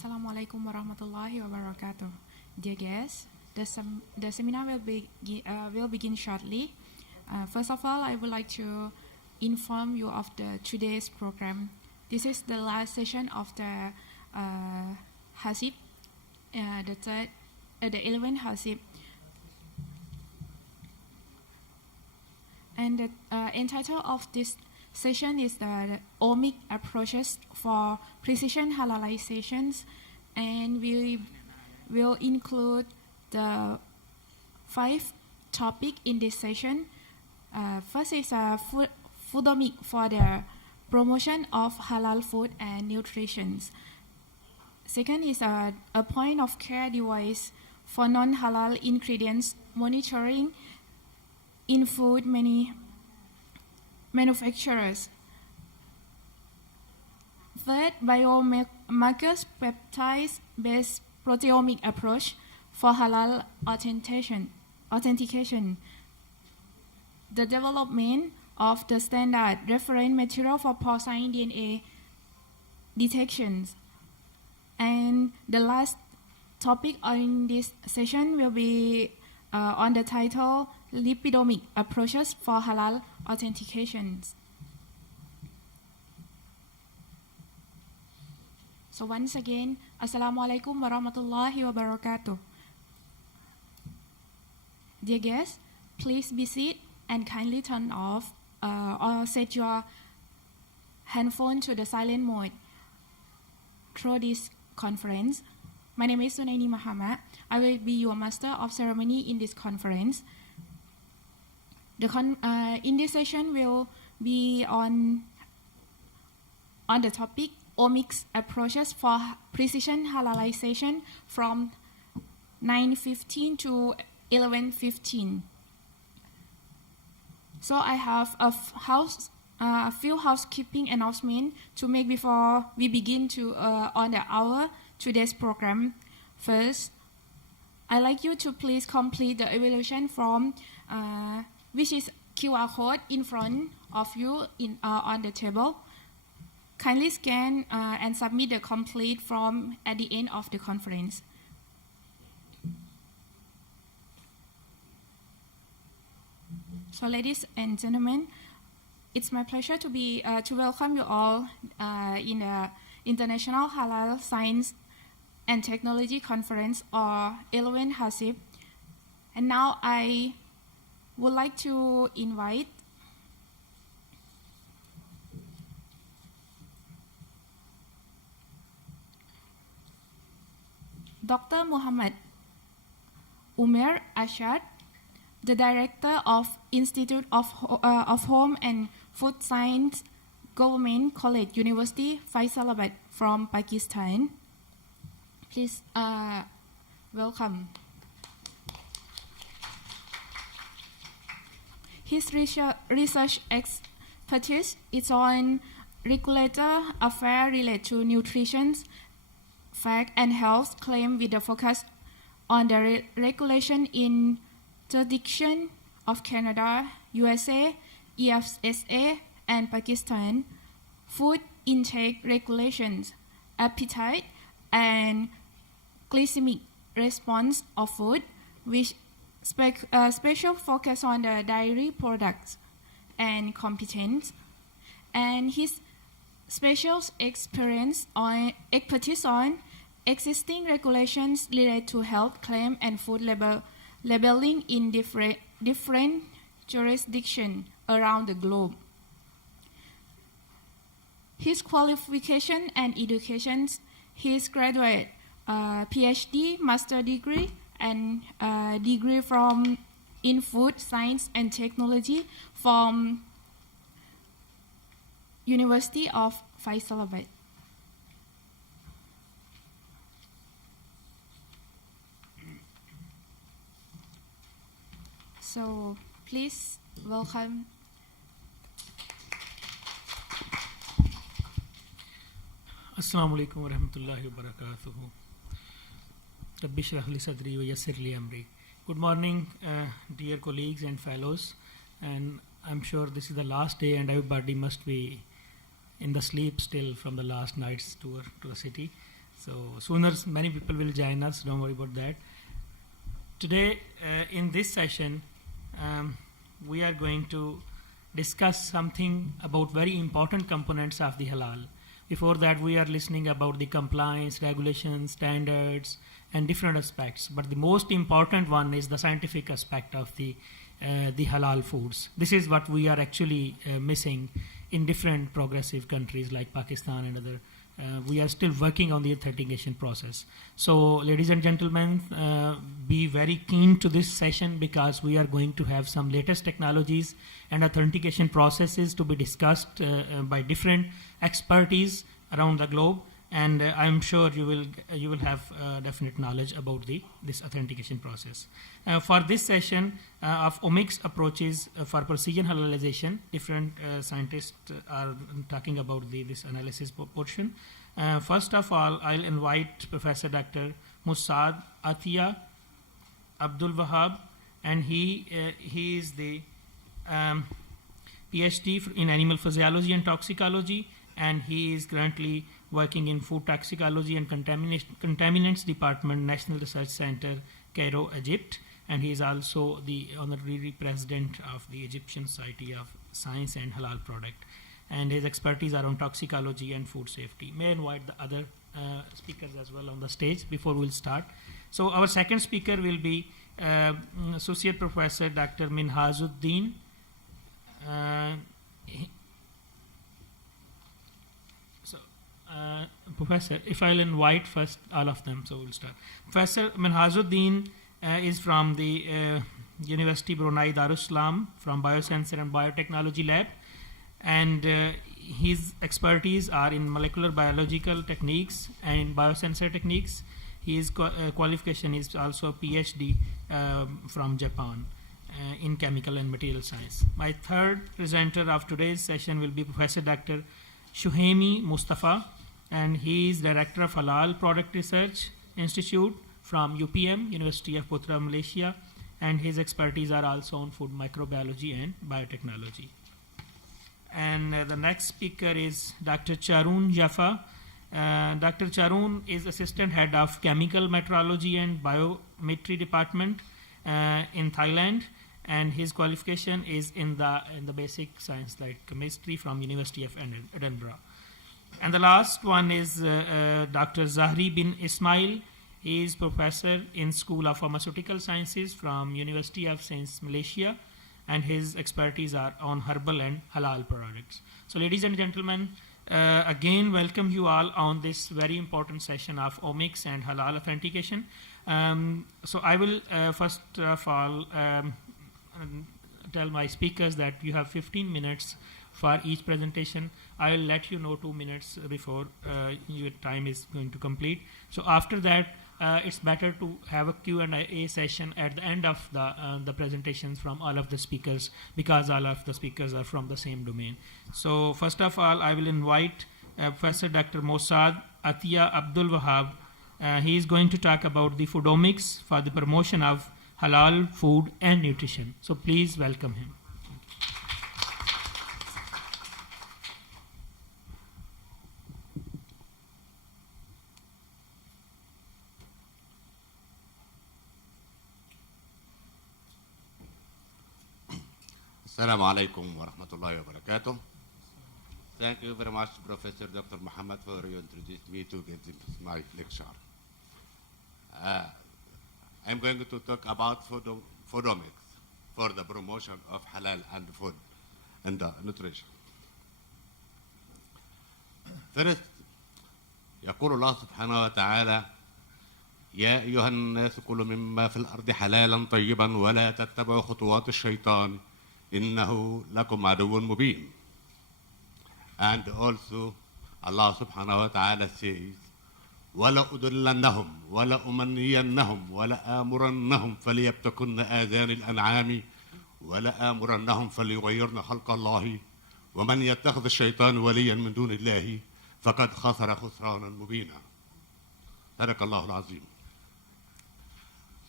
Assalamu alaikum warahmatullahi wabarakatuh. Dear guests, the seminar will begin shortly. First of all, I would like to inform you of today's program. This is the last session of the Hasib, the 11th Hasib. And the entitle of this session is the omic approaches for precision halalizations, and we will include the 5 topics in this session. First is Foodomic for the promotion of halal food and nutrition. Second is a point of care device for non-halal ingredients monitoring in food manufacturers. Third, biomarkers peptides based proteomic approach for halal authentication. The development of the standard reference material for porcine DNA detections. And the last topic in this session will be on the title lipidomic approaches for halal authentications. So once again, Assalamu alaikum warahmatullahi wabarakatuh. Dear guests, please be seated and kindly turn off or set your handphone to the silent mode through this conference. My name is Shuhaimi Muhammad. I will be your master of ceremony in this conference. In this session will be on the topic omics approaches for precision halalization from 9:15 to 11:15. So I have a few housekeeping announcements to make before we begin on our today's program. First, I'd like you to please complete the evaluation form, which is QR code in front of you on the table. Kindly scan and submit the complete form at the end of the conference. So, ladies and gentlemen, it's my pleasure to welcome you all in the International Halal Science and Technology Conference, or 11 Hasib. And now I would like to invite Dr. Muhammad Umair Ashad, the Director of Institute of Home and Food Science, Government College, University, Faisalabad from Pakistan. Please welcome. His research expertise is on regulator affairs related to nutrition, fact and health claim, with a focus on the regulation in jurisdiction of Canada, USA, EFSA, and Pakistan, food intake regulations, appetite, and glycemic response of food, which special focus on the dairy products and competence, and his special expertise on existing regulations related to health claim and food labeling in different jurisdictions around the globe. His qualification and educations: his graduate PhD, master degree, and degree in food science and technology from University of Faisalabad. So please welcome. Assalamu alaikum wa rahmatullahi wa barakatuhu. Rabbi shrah li sadri wa yassir li amri. Good morning, dear colleagues and fellows. And I'm sure this is the last day and everybody must be in the sleep still from the last night's tour to the city. So sooner many people will join us, don't worry about that. Today in this session, we are going to discuss something about very important components of the halal. Before that, we are listening about the compliance, regulations, standards, and different aspects. But the most important one is the scientific aspect of the halal foods. This is what we are actually missing in different progressive countries like Pakistan and other. We are still working on the authentication process. So, ladies and gentlemen, be very keen to this session because we are going to have some latest technologies and authentication processes to be discussed by different expertise around the globe. And I'm sure you will have definite knowledge about this authentication process. For this session of omics approaches for precision halalization, different scientists are talking about this analysis portion. First of all, I'll invite Professor Dr. Mosaad, Attia, Abdel-Wahhab, and he is the PhD in animal physiology and toxicology, and he is currently working in food toxicology and contaminants department, National Research Center, Cairo, Egypt, and he is also the honorary president of the Egyptian Society of Science and Halal Product, and his expertise are on toxicology and food safety. May I invite the other speakers as well on the stage before we'll start. So our second speaker will be Associate Professor Dr. Minhaz Uddin. Professor, if I'll invite first all of them, so we'll start. Professor Minhaz Uddin is from the Universiti Brunei Darussalam from Biosensor and Biotechnology Lab, and his expertise are in molecular biological techniques and biosensor techniques. His qualification is also a PhD from Japan in chemical and material science. My third presenter of today's session will be Professor Dr. Shuhaimi Mustafa, and he is Director of Halal Product Research Institute from UPM, University of Putra, Malaysia, and his expertise are also on food microbiology and biotechnology. And the next speaker is Dr. Charun Yafa. Dr. Charun is Assistant Head of Chemical Metrology and Biometry Department in Thailand, and his qualification is in the basic science like chemistry from University of Edinburgh. And the last one is Dr. Zahri bin Ismail. He is professor in School of Pharmaceutical Sciences from University of Science Malaysia, and his expertise are on herbal and halal products. So ladies and gentlemen, again welcome you all on this very important session of omics and halal authentication. So I will first of all tell my speakers that you have 15 minutes for each presentation. I will let you know 2 minutes before your time is going to complete. So after that, it's better to have a Q&A session at the end of the presentations from all of the speakers, because all of the speakers are from the same domain. So first of all, I will invite Professor Dr. Mosaad Attia Abdel-Wahhab. He is going to talk about the Foodomics for the promotion of halal food and nutrition. So please welcome him. Assalamu alaikum wa rahmatullahi wa barakatuh. Thank you very much, Professor Dr. Muhammad, for you introduced me to give my lecture. I'm going to talk about Foodomics for the promotion of halal and food and nutrition. First, يقول الله سبحانه وتعالى: يا أيها الناس كلوا مما في الأرض حلالا طيبا ولا تتبعوا خطوات الشيطان إنه لكم عدو مبين. And also Allah subhanahu wa ta'ala says: ولا أضلنهم ولا أمنينهم ولا آمرنهم فليبتكن آذان الأنعام ولا آمرنهم فليغيرن خلق الله ومن يتخذ الشيطان وليا من دون الله فقد خسر خسرانا مبينا. صدق الله العظيم.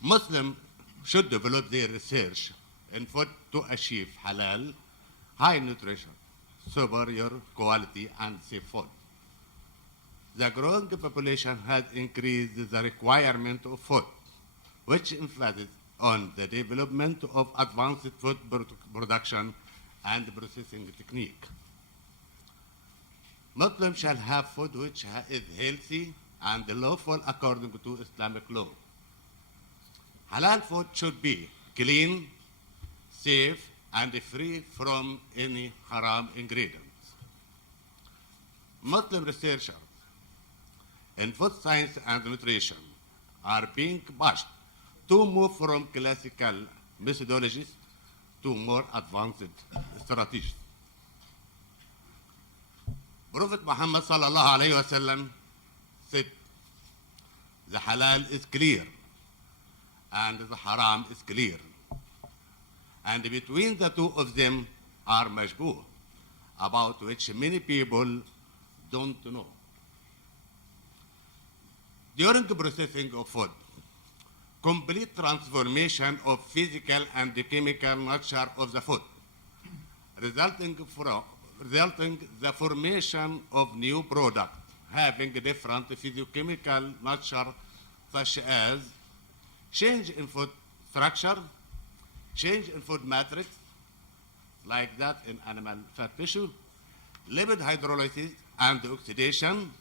Muslims should develop their research in food to achieve halal, high nutrition, superior quality and safe food. the growing population has increased the requirement of food, which influences on the development of advanced food production and processing technique. Muslims shall have food which is healthy and lawful according to Islamic law. Halal food should be clean, safe, and free from any haram ingredients. Muslim researchers in food science and nutrition are being pushed to move from classical methodologies to more advanced strategies. Prophet Muhammad sallallahu alayhi wa sallam said, the halal is clear and the haram is clear. And between the two of them are majbooh, about which many people don't know. During the processing of food, complete transformation of physical and chemical nature of the food, resulting the formation of new products having different physiochemical nature, such as change in food structure, change in food matrix, like that in animal fat tissue, lipid hydrolysis and oxidation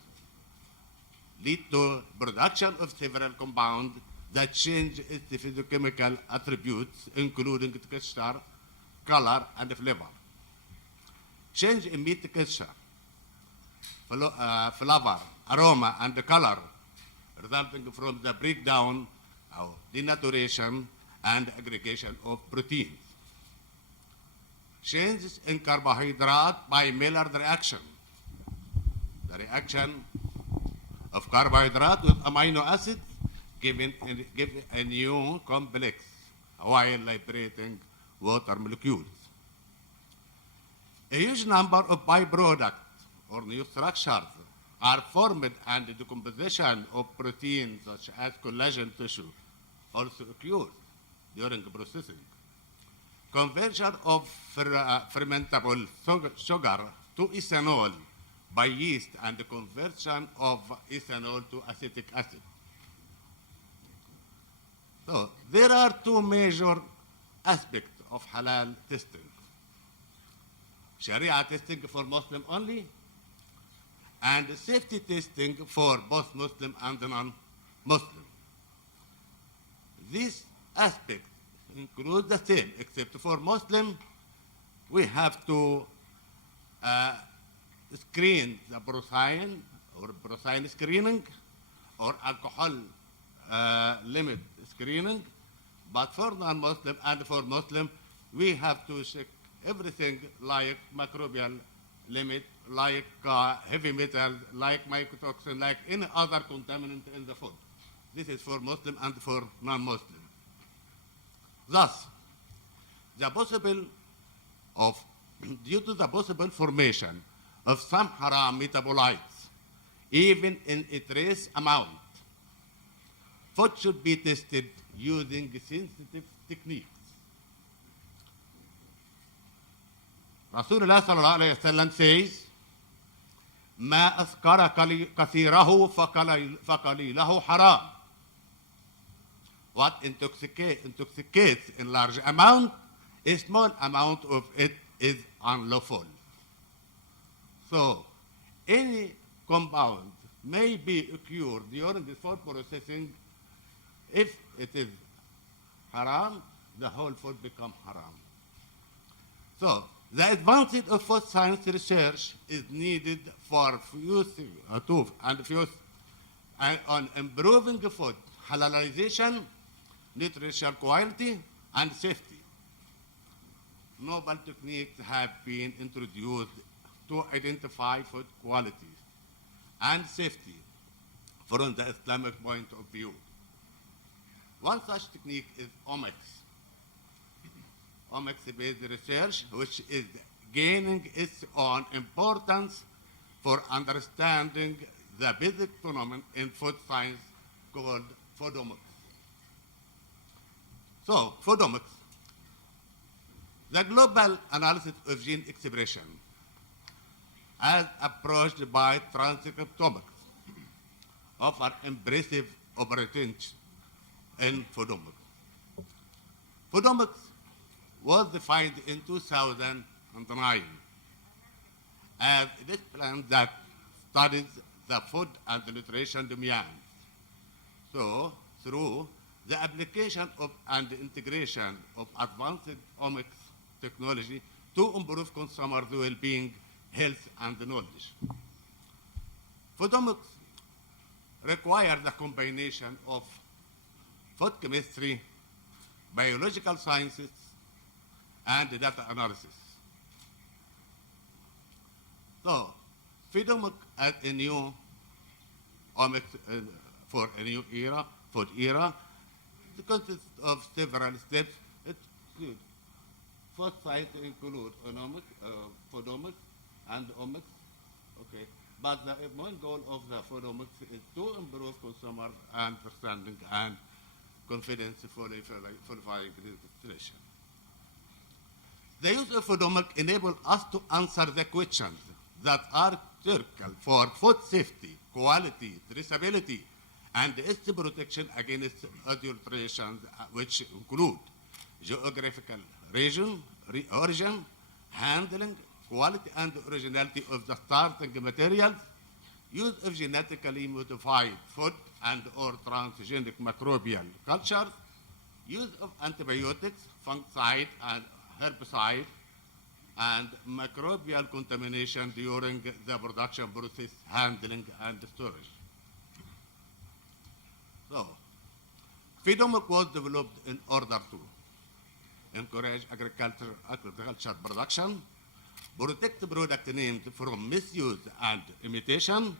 lead to production of several compounds that change its physiochemical attributes, including texture, color, and flavor. Change in meat texture, flavor, aroma, and color, resulting from the breakdown or denaturation and aggregation of proteins. Changes in carbohydrate by Maillard reaction. The reaction of carbohydrate with amino acids give a new complex while liberating water molecules. A huge number of byproducts or new structures are formed, and the decomposition of proteins such as collagen tissue also occurs during processing. Conversion of fermentable sugar to ethanol by yeast and the conversion of ethanol to acetic acid. So there are two major aspects of halal testing. Sharia testing for Muslim only, and safety testing for both Muslim and non-Muslim. These aspects include the same, except for Muslim, we have to screen the Porcine or Porcine screening or alcohol limit screening, but for non-Muslim and for Muslim, we have to check everything like microbial limit, like heavy metal, like mycotoxin, like any other contaminant in the food. This is for Muslim and for non-Muslim. Thus, due to the possible formation of some haram metabolites, even in a trace amount, food should be tested using sensitive techniques. Rasulullah sallallahu alayhi wa sallam says, ما أسكر كثيره فقليله حرام. What intoxicates in large amount, a small amount of it is unlawful. So, any compound may be occurred during the food processing. If it is haram, the whole food becomes haram. So, the advantage of food science research is needed for on improving food halalization, nutritional quality, and safety. Novel techniques have been introduced to identify food quality and safety from the Islamic point of view. One such technique is omics. Omics-based research, which is gaining its own importance for understanding the basic phenomenon in food science called Foodomics. So, Foodomics, the global analysis of gene expression as approached by transcriptomics, offer impressive opportunities in Foodomics. Foodomics was defined in 2009 as a discipline that studies the food and nutrition domains. So, through the application of and the integration of advanced omics technology to improve consumer well-being, health, and knowledge. Foodomics requires the combination of food chemistry, biological sciences, and data analysis. So, Foodomics as a new omics for a new era, food era, it consists of several steps. It's good. First side include Foodomics and omics. Okay. But the main goal of the Foodomics is to improve consumer understanding and confidence qualifying registration. The use of Foodomics enables us to answer the questions that are critical for food safety, quality, traceability, and its protection against adulteration, which include geographical region, origin, handling, quality and originality of the starting materials, use of genetically modified food and or transgenic microbial cultures, use of antibiotics, fungicide and herbicide, and microbial contamination during the production process, handling, and storage. So, Foodomics was developed in order to encourage agriculture production, protect product names from misuse and imitation,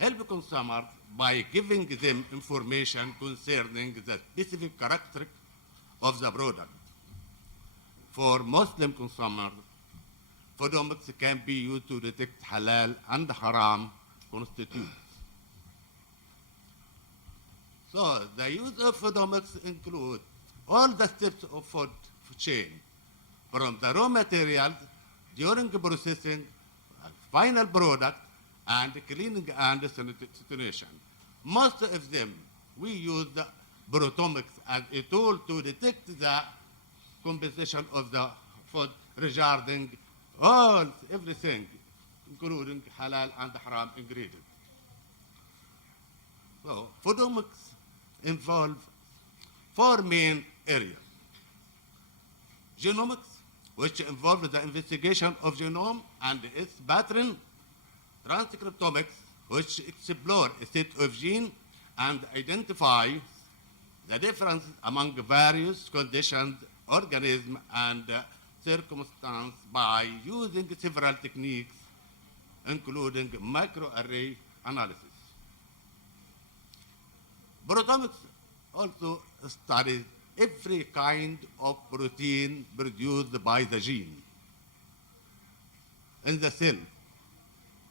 help consumers by giving them information concerning the specific characteristics of the product. For Muslim consumers, Foodomics can be used to detect halal and haram constituents. So the use of Foodomics includes all the steps of food chain, from the raw materials during processing, final product, and cleaning and sanitation. Most of them, we use the Proteomics as a tool to detect the composition of the food regarding everything, including halal and haram ingredients. So, Foodomics involve four main areas. Genomics, which involves the investigation of genome and its pattern. Transcriptomics, which explore a set of genes and identify the difference among various conditions, organisms, and circumstances by using several techniques, including microarray analysis. Proteomics also studies every kind of protein produced by the gene. In the cell,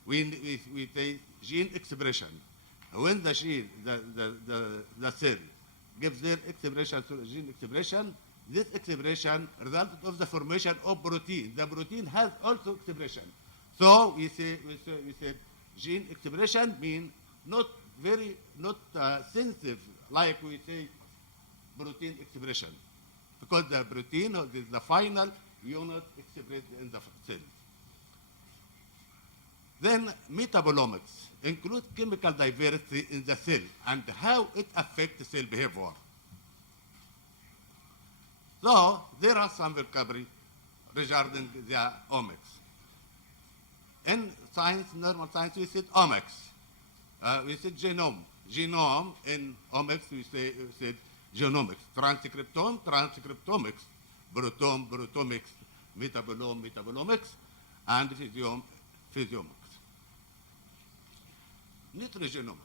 we say gene expression. When the gene, the cell gives their expression to gene expression, this expression results of the formation of protein. The protein has also expression. So we say gene expression means not sensitive like we say protein expression, because the protein is the final unit expressed in the cell. Then metabolomics includes chemical diversity in the cell and how it affects cell behavior. So there are some vocabulary regarding the omics. In science, normal science, we said omics. We said genome. Genome in omics, we said genomics. Transcriptome, transcriptomics. Proteome, proteomics. Metabolome, metabolomics. And physiomics. Nutrigenomics.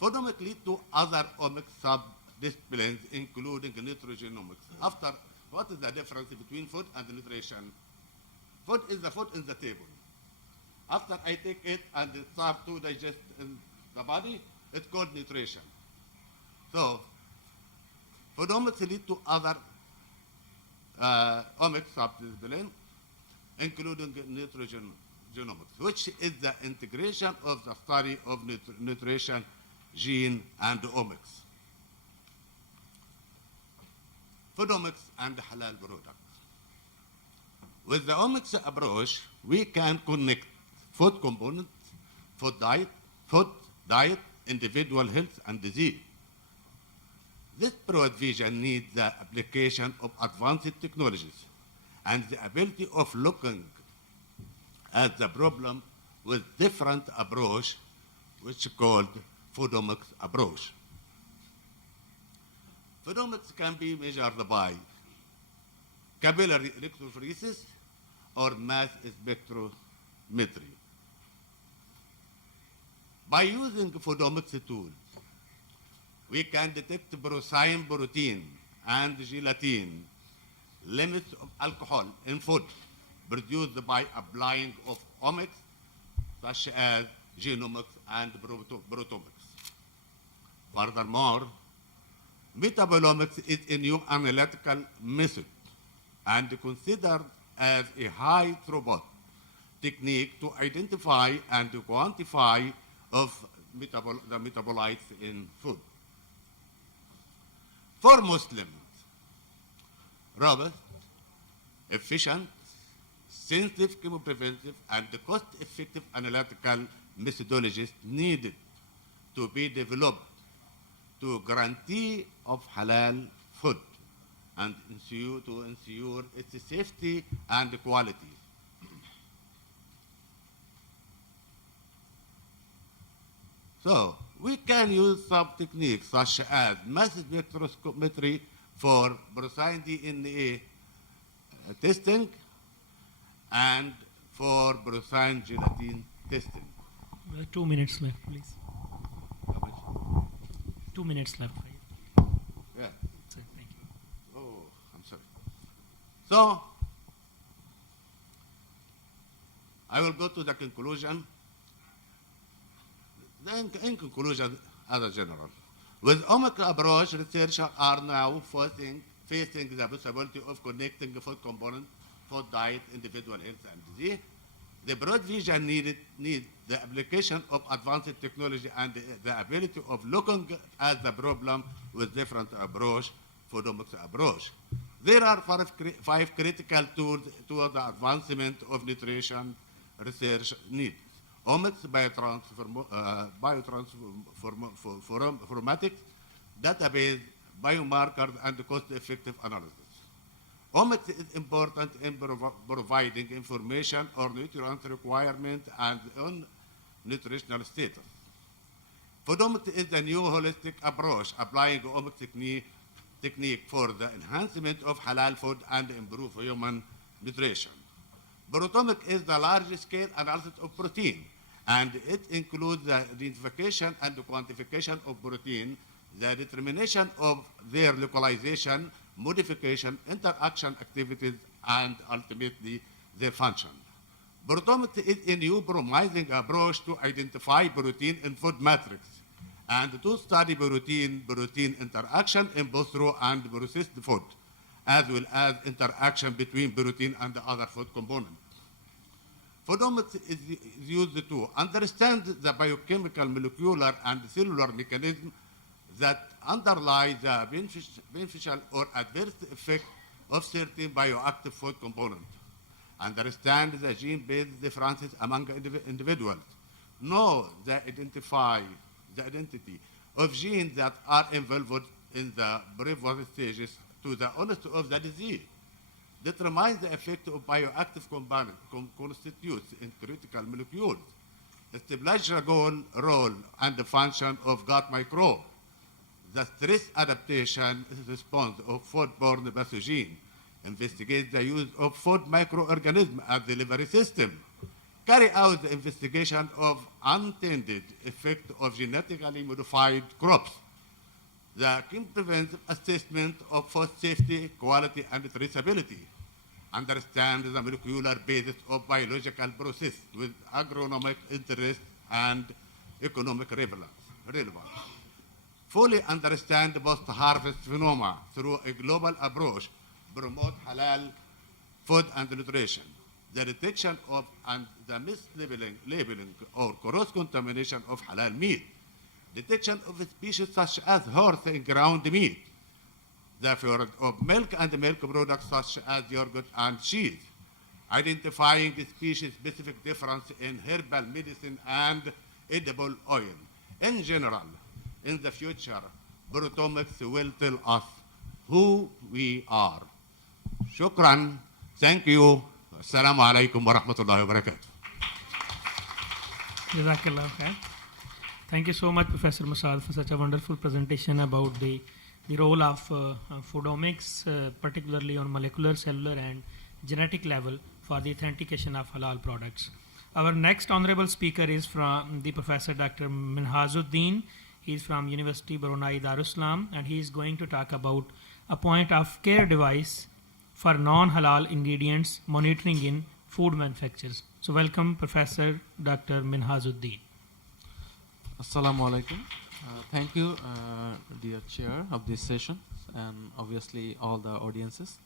Foodomics lead to other omics sub-disciplines, including nutrigenomics. After, what is the difference between food and nutrition? Food is the food in the table. After I take it and it starts to digest in the body, it's called nutrition. So, Foodomics lead to other omics sub-disciplines, including nutrigenomics. genomics, which is the integration of the study of nutrition, gene, and omics. Foodomics and halal products. With the omics approach, we can connect food components, food diet, individual health, and disease. This broad vision needs the application of advanced technologies and the ability of looking at the problem with different approach, which is called Foodomics approach. Foodomics can be measured by capillary electrophoresis or mass spectrometry. By using Foodomics tools, we can detect porcine protein and gelatin, limits of alcohol in food produced by applying of omics, such as genomics and proteomics. Furthermore, metabolomics is a new analytical method and considered as a high throughput technique to identify and to quantify of the metabolites in food. For Muslims, robust, efficient, sensitive chemopreventive, and cost-effective analytical methodologies needed to be developed to guarantee of halal food and ensure its safety and quality. So, we can use some techniques such as mass spectrometry for porcine DNA testing and for porcine gelatin testing. 2 minutes left, please. How much? 2 minutes left. For you. Yeah. So, thank you. Oh, I'm sorry. So, I will go to the conclusion. Then, in conclusion, as a general, with omic approach, researchers are now facing the possibility of connecting food components, food diet, individual health, and disease. The broad vision needs the application of advanced technology and the ability of looking at the problem with different approach, Foodomics approach. There are five critical tools to the advancement of nutrition research needs. Omics, bioinformatics, database, biomarkers, and cost-effective analysis. Omics is important in providing information on nutrient requirement and on nutritional status. Foodomics is a new holistic approach applying omics technique for the enhancement of halal food and improve human nutrition. Proteomic is the large-scale analysis of protein, and it includes the identification and the quantification of protein, the determination of their localization, modification, interaction activities, and ultimately their function. Proteomics is a new promising approach to identify protein in food matrix and to study protein interaction in both raw and processed food, as well as interaction between protein and the other food components. Foodomics is used to understand the biochemical, molecular, and cellular mechanism that underlie the beneficial or adverse effect of certain bioactive food components, understand the gene-based differences among individuals, know the identity of genes that are involved in the previous stages to the onset of the disease, determine the effect of bioactive components constitutes in critical molecules, establish the role and the function of gut microbe, the stress adaptation response of foodborne pathogen, investigate the use of food microorganisms as delivery system, carry out the investigation of unintended effect of genetically modified crops, the preventive assessment of food safety, quality, and traceability, understand the molecular basis of biological process with agronomic interest and economic relevance. Fully understand the post-harvest phenomena through a global approach, promote halal food and nutrition. the detection of and the mislabeling or cross-contamination of halal meat, detection of species such as horse and ground meat, the field of milk and milk products such as yogurt and cheese, identifying the species-specific difference in herbal medicine and edible oil. In general, in the future, Proteomics will tell us who we are. Shukran. Thank you. Assalamu alaikum wa rahmatullahi wa barakatuh. Jazakallah khair. Thank you so much, Professor Mosaad, for such a wonderful presentation about the role of Foodomics, particularly on molecular, cellular, and genetic level for the authentication of halal products. Our next honorable speaker is from the Professor Dr. Minhaz Uddin. He is from University Brunei, Darussalam, and he is going to talk about a point of care device for non-halal ingredients monitoring in food manufacturers. So welcome, Professor Dr. Minhaz Uddin. Assalamu alaikum. Thank you, dear chair of this session, and obviously all the audiences.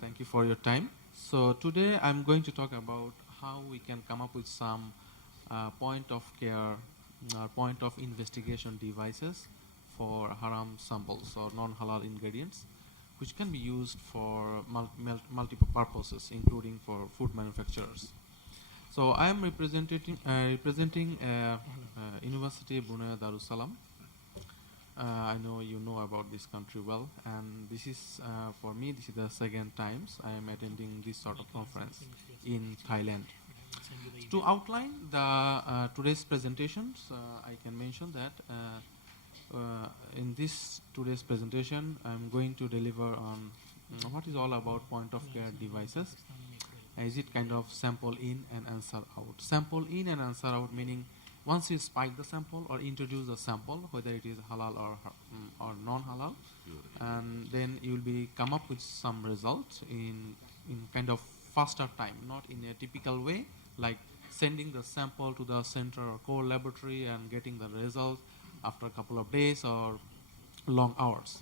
Thank you for your time. So today I'm going to talk about how we can come up with some point of care, point of investigation devices for haram samples or non-halal ingredients, which can be used for multiple purposes, including for food manufacturers. So I am representing University Brunei Darussalam. I know you know about this country well, and this is for me. This is the second time I am attending this sort of conference in Thailand. To outline the today's presentations, I can mention that in this today's presentation, I am going to deliver on what is all about point of care devices. Is it kind of sample in and answer out? Sample in and answer out meaning once you spike the sample or introduce the sample, whether it is halal or non-halal, and then you will be come up with some results in kind of faster time, not in a typical way like sending the sample to the center or core laboratory and getting the result after a couple of days or long hours.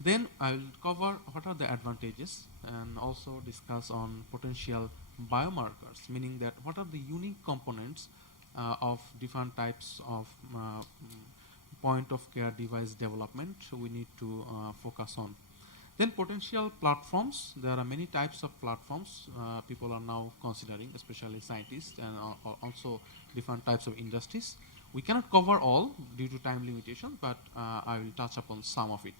Then I will cover what are the advantages and also discuss on potential biomarkers, meaning that what are the unique components of different types of point of care device development we need to focus on. Then potential platforms. There are many types of platforms people are now considering, especially scientists and also different types of industries. We cannot cover all due to time limitation, but I will touch upon some of it.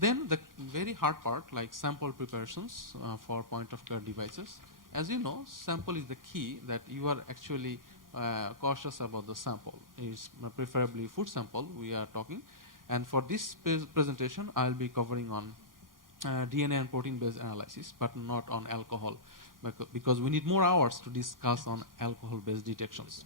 Then the very hard part, like sample preparations for point of care devices. As you know, sample is the key that you are actually cautious about the sample. It's preferably food sample we are talking. And for this presentation, I'll be covering on DNA and protein-based analysis, but not on alcohol, because we need more hours to discuss on alcohol-based detections.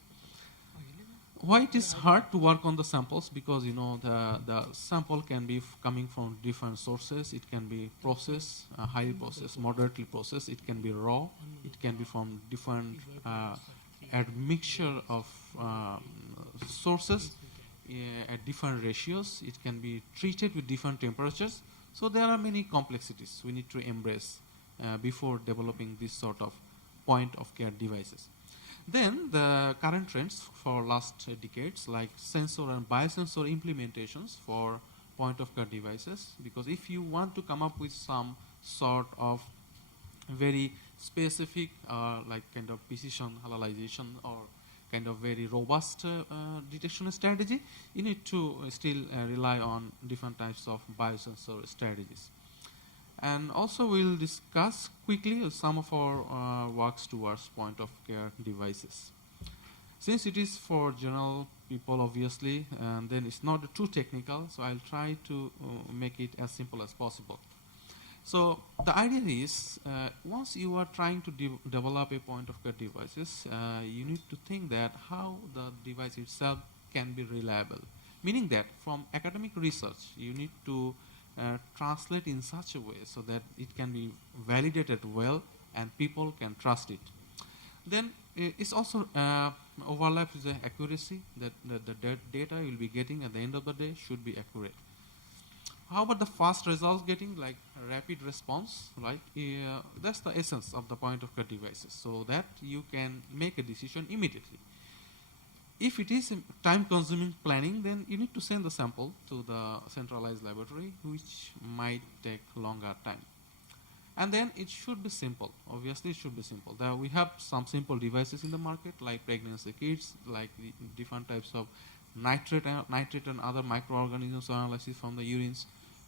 Why it is hard to work on the samples? Because you know the sample can be coming from different sources. It can be processed, highly processed, moderately processed. It can be raw. It can be from different admixture of sources at different ratios. It can be treated with different temperatures. So there are many complexities we need to embrace before developing this sort of point of care devices. Then the current trends for last decades, like sensor and biosensor implementations for point of care devices, because if you want to come up with some sort of very specific like kind of precision halalization or kind of very robust detection strategy, you need to still rely on different types of biosensor strategies. And also we'll discuss quickly some of our works towards point of care devices. Since it is for general people obviously, and then it's not too technical, so I'll try to make it as simple as possible. So the idea is once you are trying to develop a point of care devices, you need to think that how the device itself can be reliable. Meaning that from academic research, you need to translate in such a way so that it can be validated well and people can trust it. Then it's also overlaps with the accuracy that the data you'll be getting at the end of the day should be accurate. How about the fast results getting, like rapid response? Like that's the essence of the point of care devices, so that you can make a decision immediately. If it is time-consuming planning, then you need to send the sample to the centralized laboratory, which might take longer time. And then it should be simple. Obviously, it should be simple. We have some simple devices in the market, like pregnancy kits, like the different types of nitrate and other microorganisms analysis from the urines.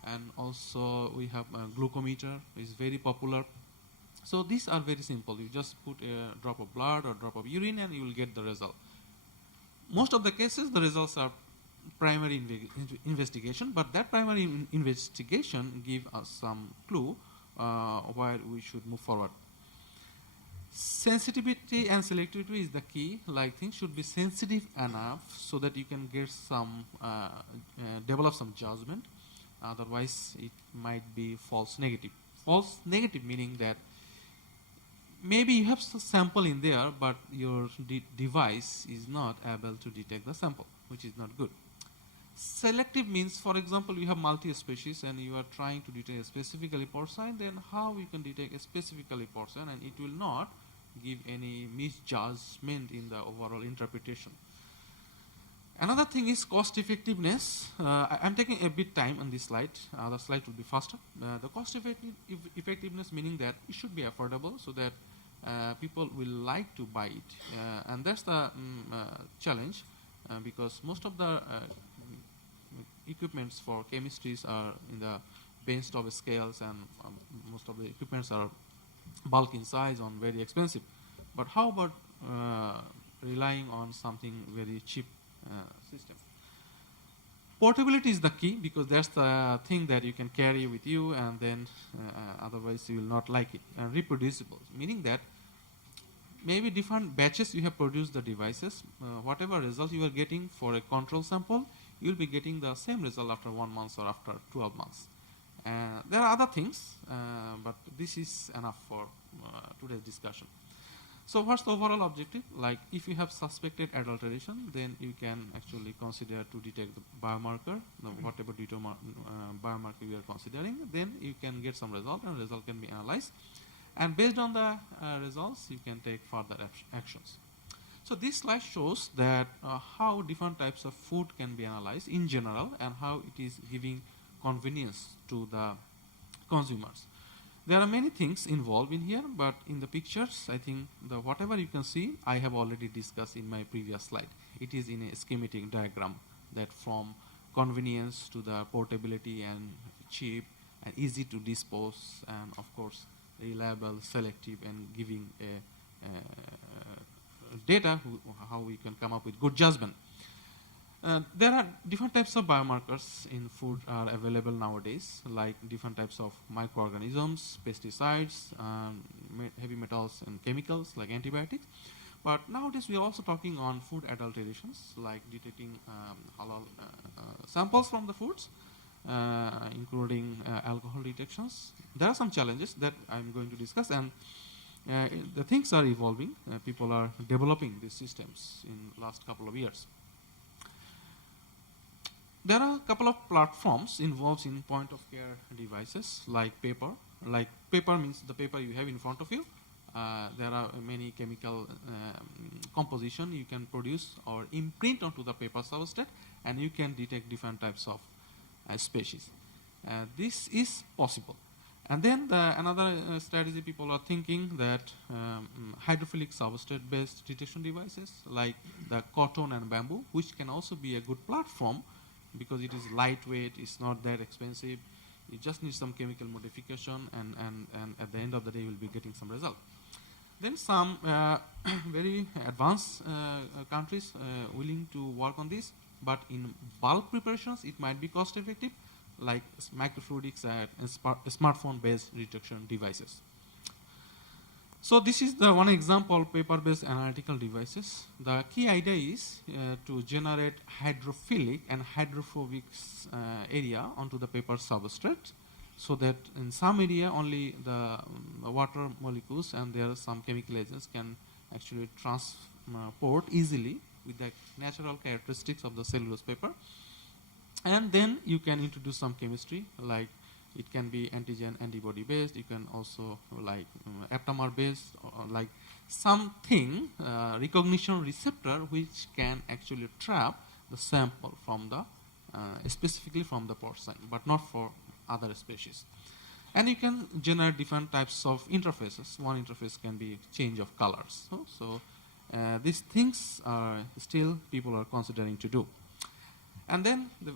And also we have a glucometer, which is very popular. So these are very simple. You just put a drop of blood or drop of urine and you will get the result. Most of the cases, the results are primary investigation, but that primary investigation gives us some clue where we should move forward. Sensitivity and selectivity is the key. Like things should be sensitive enough so that you can get some, develop some judgment. Otherwise, it might be false negative. False negative meaning that maybe you have some sample in there, but your device is not able to detect the sample, which is not good. Selective means, for example, you have multi-species and you are trying to detect specifically porcine, then how you can detect specifically porcine, and it will not give any misjudgment in the overall interpretation. Another thing is cost effectiveness. I'm taking a bit time on this slide. The slide will be faster. The cost effectiveness meaning that it should be affordable so that people will like to buy it. And that's the challenge because most of the equipments for chemistries are in the benchtop scales, and most of the equipments are bulk in size and very expensive. But how about relying on something very cheap system? Portability is the key because that's the thing that you can carry with you, and then otherwise you will not like it. And reproducible, meaning that maybe different batches you have produced the devices, whatever result you are getting for a control sample, you will be getting the same result after 1 month or after 12 months. There are other things, but this is enough for today's discussion. So what's the overall objective? Like if you have suspected adulteration, then you can actually consider to detect the biomarker, whatever biomarker you are considering, then you can get some result, and result can be analyzed. And based on the results, you can take further actions. So this slide shows that how different types of food can be analyzed in general, and how it is giving convenience to the consumers. There are many things involved in here, but in the pictures, I think whatever you can see, I have already discussed in my previous slide. It is in a schematic diagram that from convenience to the portability and cheap and easy to dispose, and of course reliable, selective, and giving a data how we can come up with good judgment. There are different types of biomarkers in food are available nowadays, like different types of microorganisms, pesticides, heavy metals and chemicals like antibiotics. But nowadays we are also talking on food adulterations, like detecting halal samples from the foods, including alcohol detections. There are some challenges that I'm going to discuss, and the things are evolving. People are developing these systems in last couple of years. There are a couple of platforms involved in point-of-care devices, like paper. Like paper means the paper you have in front of you. There are many chemical composition you can produce or imprint onto the paper substrate, and you can detect different types of species. This is possible. And then another strategy people are thinking that hydrophilic substrate-based detection devices, like the cotton and bamboo, which can also be a good platform, because it is lightweight, it's not that expensive. You just need some chemical modification, and at the end of the day, you will be getting some result. Then some very advanced countries willing to work on this, but in bulk preparations, it might be cost effective, like microfluidics and smartphone-based detection devices. So this is the one example, paper-based analytical devices. The key idea is to generate hydrophilic and hydrophobic area onto the paper substrate, so that in some area only the water molecules and there are some chemical agents can actually transport easily with the natural characteristics of the cellulose paper. And then you can introduce some chemistry, like it can be antigen antibody based. You can also like aptamer based, or like something recognition receptor which can actually trap the sample from the specifically from the porcine, but not for other species. And you can generate different types of interfaces. One interface can be change of colors. So these things are still people are considering to do. And then the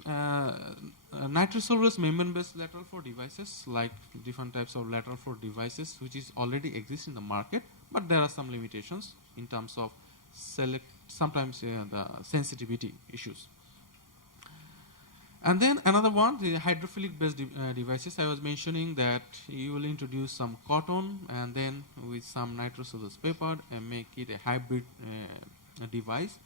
nitrosolus membrane-based lateral flow devices, like different types of lateral flow devices, which is already exist in the market, but there are some limitations in terms of sometimes the sensitivity issues. And then another one, the hydrophilic-based devices. I was mentioning that you will introduce some cotton and then with some nitrocellulose paper and make it a hybrid device.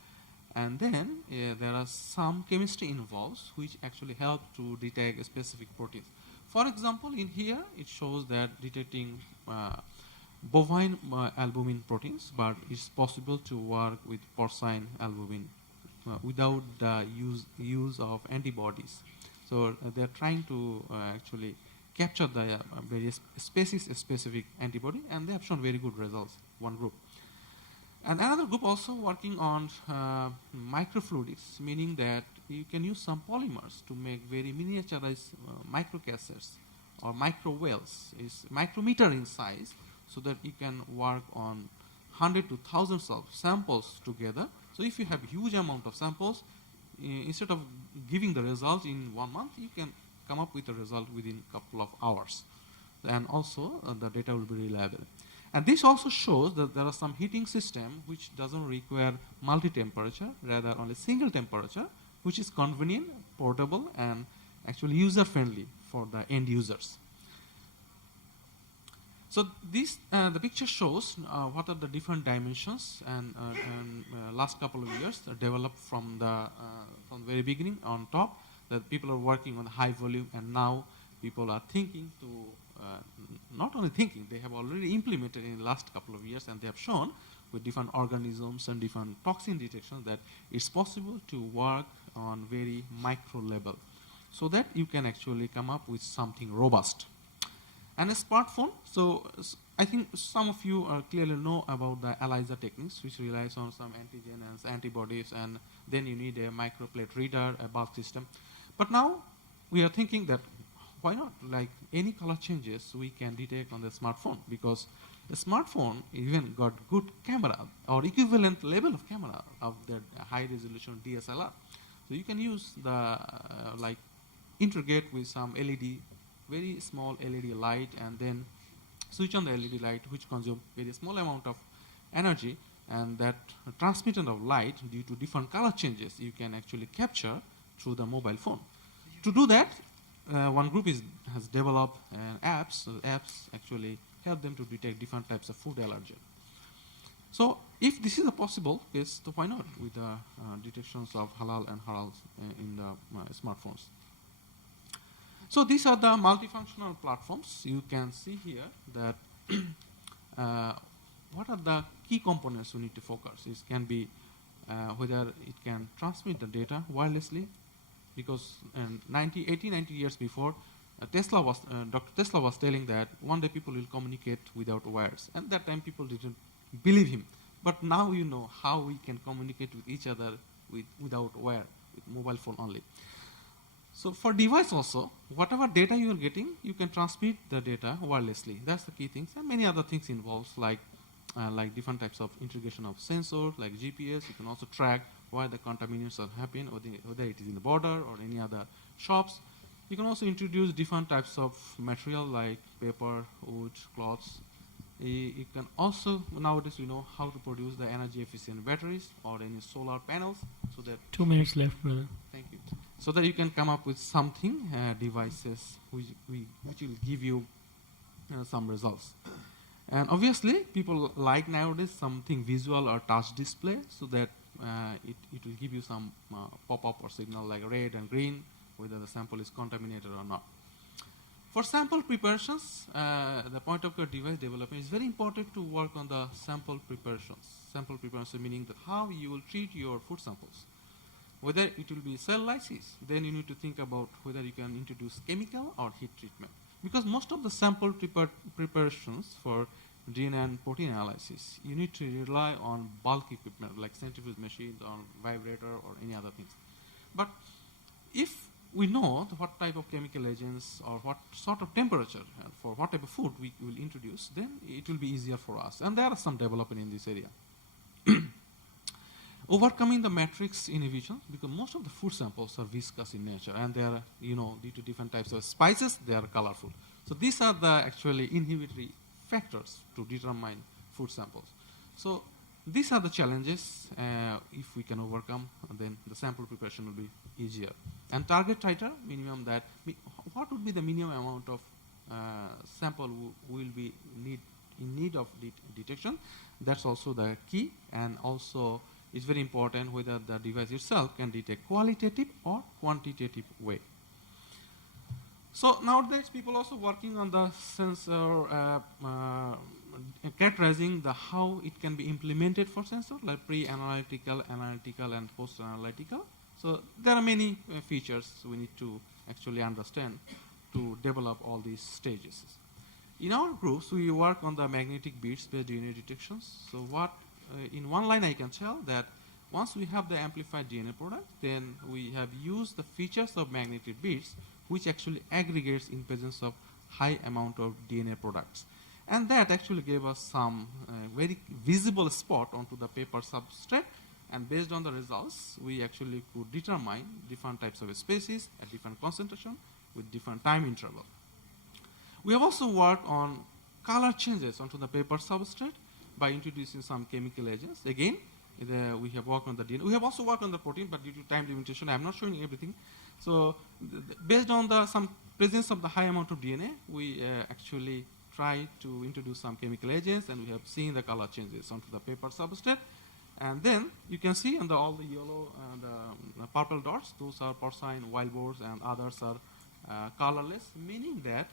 And then there are some chemistry involved which actually help to detect specific proteins. For example, in here it shows that detecting bovine albumin proteins, but it's possible to work with porcine albumin without the use of antibodies. So they're trying to actually capture the various species-specific antibody, and they have shown very good results, one group. And another group also working on microfluidics, meaning that you can use some polymers to make very miniaturized microcassettes or microwells, is micrometer in size, so that you can work on hundreds to thousands of samples together. So if you have huge amount of samples, instead of giving the result in 1 month, you can come up with a result within a couple of hours. And also the data will be reliable. And this also shows that there are some heating system which doesn't require multi-temperature, rather only single temperature, which is convenient, portable, and actually user-friendly for the end users. So this, the picture shows what are the different dimensions, and last couple of years developed from the very beginning on top, that people are working on high volume, and now people are thinking to, not only thinking, they have already implemented in the last couple of years, and they have shown with different organisms and different toxin detection that it's possible to work on very micro level, so that you can actually come up with something robust. And a smartphone, so I think some of you clearly know about the ELISA techniques, which relies on some antigens, antibodies, and then you need a microplate reader, a bulk system. But now we are thinking that why not? Like any color changes we can detect on the smartphone, because the smartphone even got good camera or equivalent level of camera of the high resolution DSLR. So you can use the like integrate with some LED, very small LED light, and then switch on the LED light, which consume very small amount of energy, and that transmission of light due to different color changes you can actually capture through the mobile phone. To do that, one group has developed apps. So apps actually help them to detect different types of food allergen. So if this is a possible case, so why not with the detections of halal and haram in the smartphones? So these are the multifunctional platforms. You can see here that what are the key components we need to focus. It can be whether it can transmit the data wirelessly, because 90 years before, Dr. Tesla was telling that one day people will communicate without wires. And that time people didn't believe him. But now you know how we can communicate with each other without wire, with mobile phone only. So for device also, whatever data you are getting, you can transmit the data wirelessly. That's the key things. And many other things involves like different types of integration of sensors, like GPS. You can also track where the contaminants are happening, or whether it is in the border or any other shops. You can also introduce different types of material like paper, wood, cloths. You can also, nowadays we know how to produce the energy efficient batteries or any solar panels, so that 2 minutes left, brother. Thank you. So that you can come up with something, devices which will give you some results. And obviously, people like nowadays something visual or touch display, so that it will give you some pop-up or signal like red and green, whether the sample is contaminated or not. For sample preparations, the point of care device development is very important to work on the sample preparations. Sample preparation meaning that how you will treat your food samples. Whether it will be cell lysis, then you need to think about whether you can introduce chemical or heat treatment. Because most of the sample preparations for DNA and protein analysis, you need to rely on bulk equipment like centrifuge machines or vibrator or any other things. But if we know what type of chemical agents or what sort of temperature for what type of food we will introduce, then it will be easier for us. And there are some development in this area. Overcoming the matrix inhibition, because most of the food samples are viscous in nature, and they are, due to different types of spices, they are colorful. So these are the actually inhibitory factors to determine food samples. So these are the challenges. If we can overcome, then the sample preparation will be easier. And target titer minimum, that what would be the minimum amount of sample will be in need of detection? That's also the key, and also it's very important whether the device itself can detect qualitative or quantitative way. So nowadays, people also working on the sensor, characterizing how it can be implemented for sensor, like pre-analytical, analytical, and post-analytical. So there are many features we need to actually understand to develop all these stages. In our groups, we work on the magnetic beads-based DNA detections. So what, in one line I can tell that once we have the amplified DNA product, then we have used the features of magnetic beads, which actually aggregates in presence of high amount of DNA products. And that actually gave us some very visible spot onto the paper substrate, and based on the results, we actually could determine different types of species at different concentration with different time interval. We have also worked on color changes onto the paper substrate by introducing some chemical agents. Again, we have worked on the DNA. We have also worked on the protein, but due to time limitation, I am not showing everything. So based on some presence of the high amount of DNA, we actually try to introduce some chemical agents, and we have seen the color changes onto the paper substrate. And then you can see on all the yellow and the purple dots, those are porcine, wild boars, and others are colorless, meaning that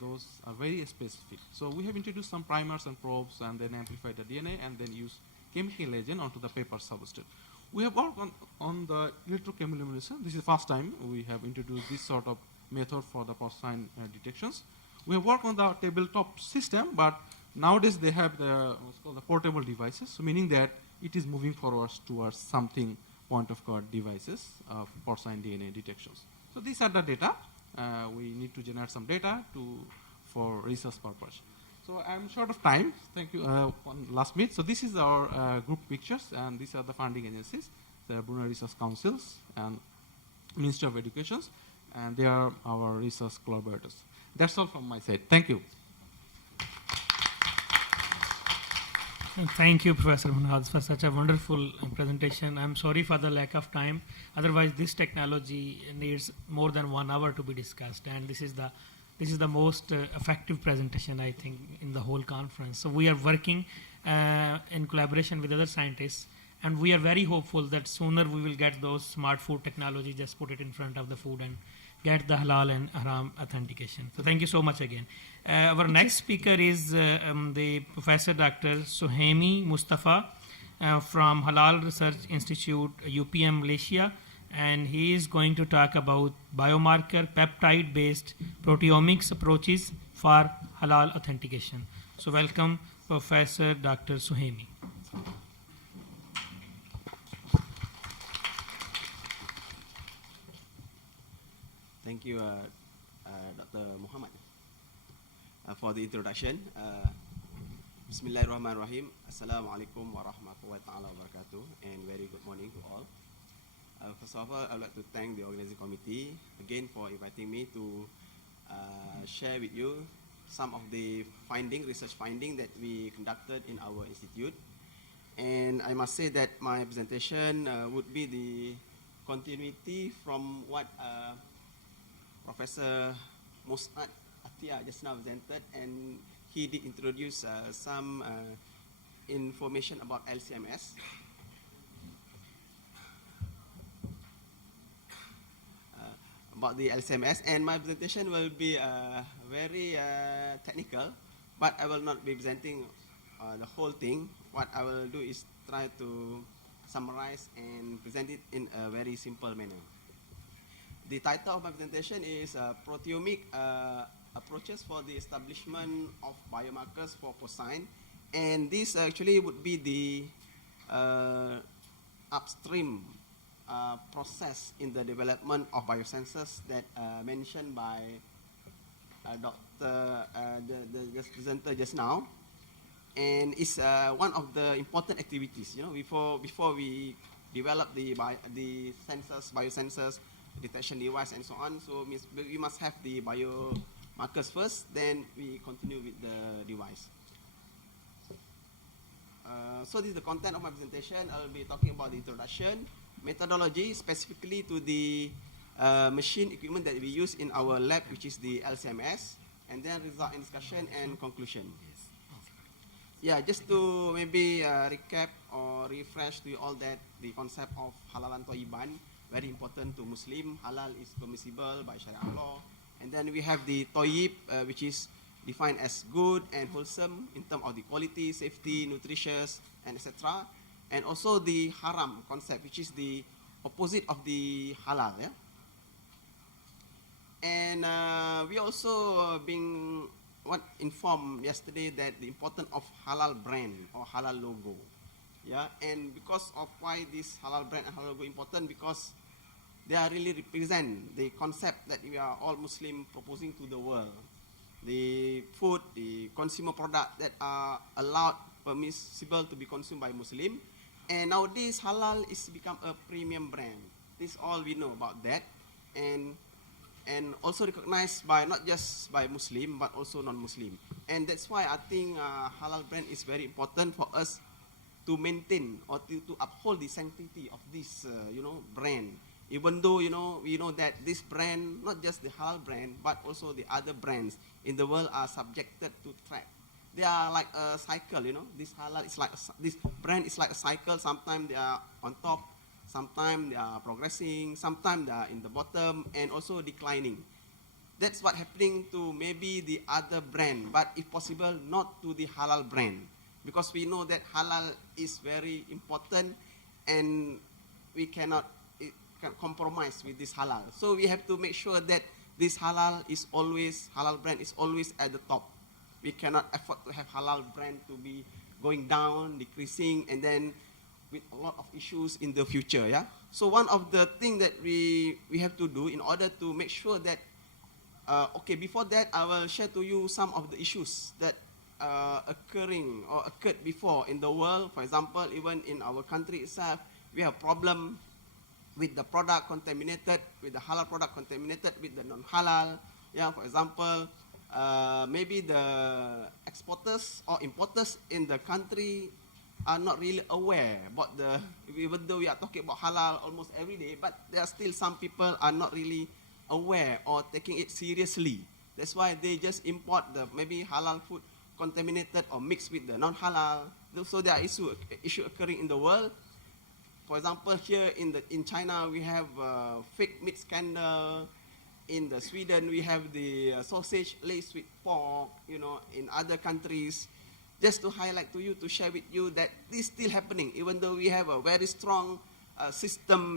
those are very specific. So we have introduced some primers and probes, and then amplified the DNA, and then use chemical agent onto the paper substrate. We have worked on the electrochemiluminescence. This is the first time we have introduced this sort of method for the porcine detections. We have worked on the tabletop system, but nowadays they have what's called the portable devices, so meaning that it is moving forward towards something point-of-care devices of porcine DNA detections. So these are the data. We need to generate some data for research purpose. So I'm short of time. Thank you. One last minute. So this is our group pictures, and these are the funding agencies, the Brunei Research Councils and Ministry of Education, and they are our research collaborators. That's all from my side. Thank you. Thank you, Professor Minhaz, for such a wonderful presentation. I'm sorry for the lack of time. Otherwise, this technology needs more than 1 hour to be discussed, and this is the most effective presentation, I think, in the whole conference. So we are working in collaboration with other scientists, and we are very hopeful that sooner we will get those smart food technology, just put it in front of the food and get the halal and haram authentication. So thank you so much again. Our next speaker is the Professor Dr. Shuhaimi Mustafa from Halal Research Institute, UPM, Malaysia, and he is going to talk about biomarker peptide-based proteomics approaches for halal authentication. So welcome, Professor Dr. Shuhaimi. Thank you, Dr. Muhammad, for the introduction. Bismillahirrahmanirrahim. Assalamualaikum warahmatullahi wabarakatuh, and very good morning to all. First of all, I would like to thank the organizing committee again for inviting me to share with you some of the research finding that we conducted in our institute. And I must say that my presentation would be the continuity from what Professor Mosaad Attia just now presented, and he did introduce some information about LCMS. About the LCMS, and my presentation will be very technical, but I will not be presenting the whole thing. What I will do is try to summarize and present it in a very simple manner. The title of my presentation is Proteomic Approaches for the Establishment of Biomarkers for Porcine. And this actually would be the upstream process in the development of biosensors that mentioned by the presenter just now. And it's one of the important activities, you know, before we develop the sensors, biosensors, detection device and so on. So we must have the biomarkers first, then we continue with the device. So this is the content of my presentation. I'll be talking about the introduction, methodology, specifically to the machine equipment that we use in our lab, which is the LCMS, and then result in discussion and conclusion. Yeah, just to maybe recap or refresh to you all that the concept of halal and thayyiban, very important to Muslim. Halal is permissible by Sharia law. And then we have the thayyib, which is defined as good and wholesome in terms of the quality, safety, nutritious, and etc. And also the haram concept, which is the opposite of the halal. Yeah? And we also being informed yesterday that the importance of halal brand or halal logo. Yeah, and because of why this halal brand and halal logo important, because they are really represent the concept that we are all Muslim proposing to the world. The food, the consumer product that are allowed, permissible to be consumed by Muslim. And nowadays halal is become a premium brand. This all we know about that. And also recognized by not just by Muslim but also non-Muslim. And that's why I think halal brand is very important for us to maintain or to uphold the sanctity of this brand. Even though we know that this brand, not just the halal brand but also the other brands in the world are subjected to threat. They are like a cycle, This halal is like this brand is like a cycle. Sometimes they are on top, sometimes they are progressing, sometimes they are in the bottom and also declining. That's what happening to maybe the other brand, but if possible not to the halal brand, because we know that halal is very important and we cannot compromise with this halal. So we have to make sure that this halal brand is always at the top. We cannot afford to have halal brand to be going down, decreasing, and then with a lot of issues in the future. Yeah. So one of the things that we have to do in order to make sure that before that I will share to you some of the issues that occurring or occurred before in the world. For example, even in our country itself, we have problem with the product contaminated, with the halal product contaminated with the non-halal. Yeah, for example, maybe the exporters or importers in the country are not really aware about even though we are talking about halal almost every day, but there are still some people are not really aware or taking it seriously. That's why they just import the maybe halal food contaminated or mixed with the non-halal. So there are issue occurring in the world. For example, here in China, we have fake meat scandal. In Sweden, we have the sausage laced with pork. In other countries, just to highlight to you, to share with you that this is still happening, even though we have a very strong system,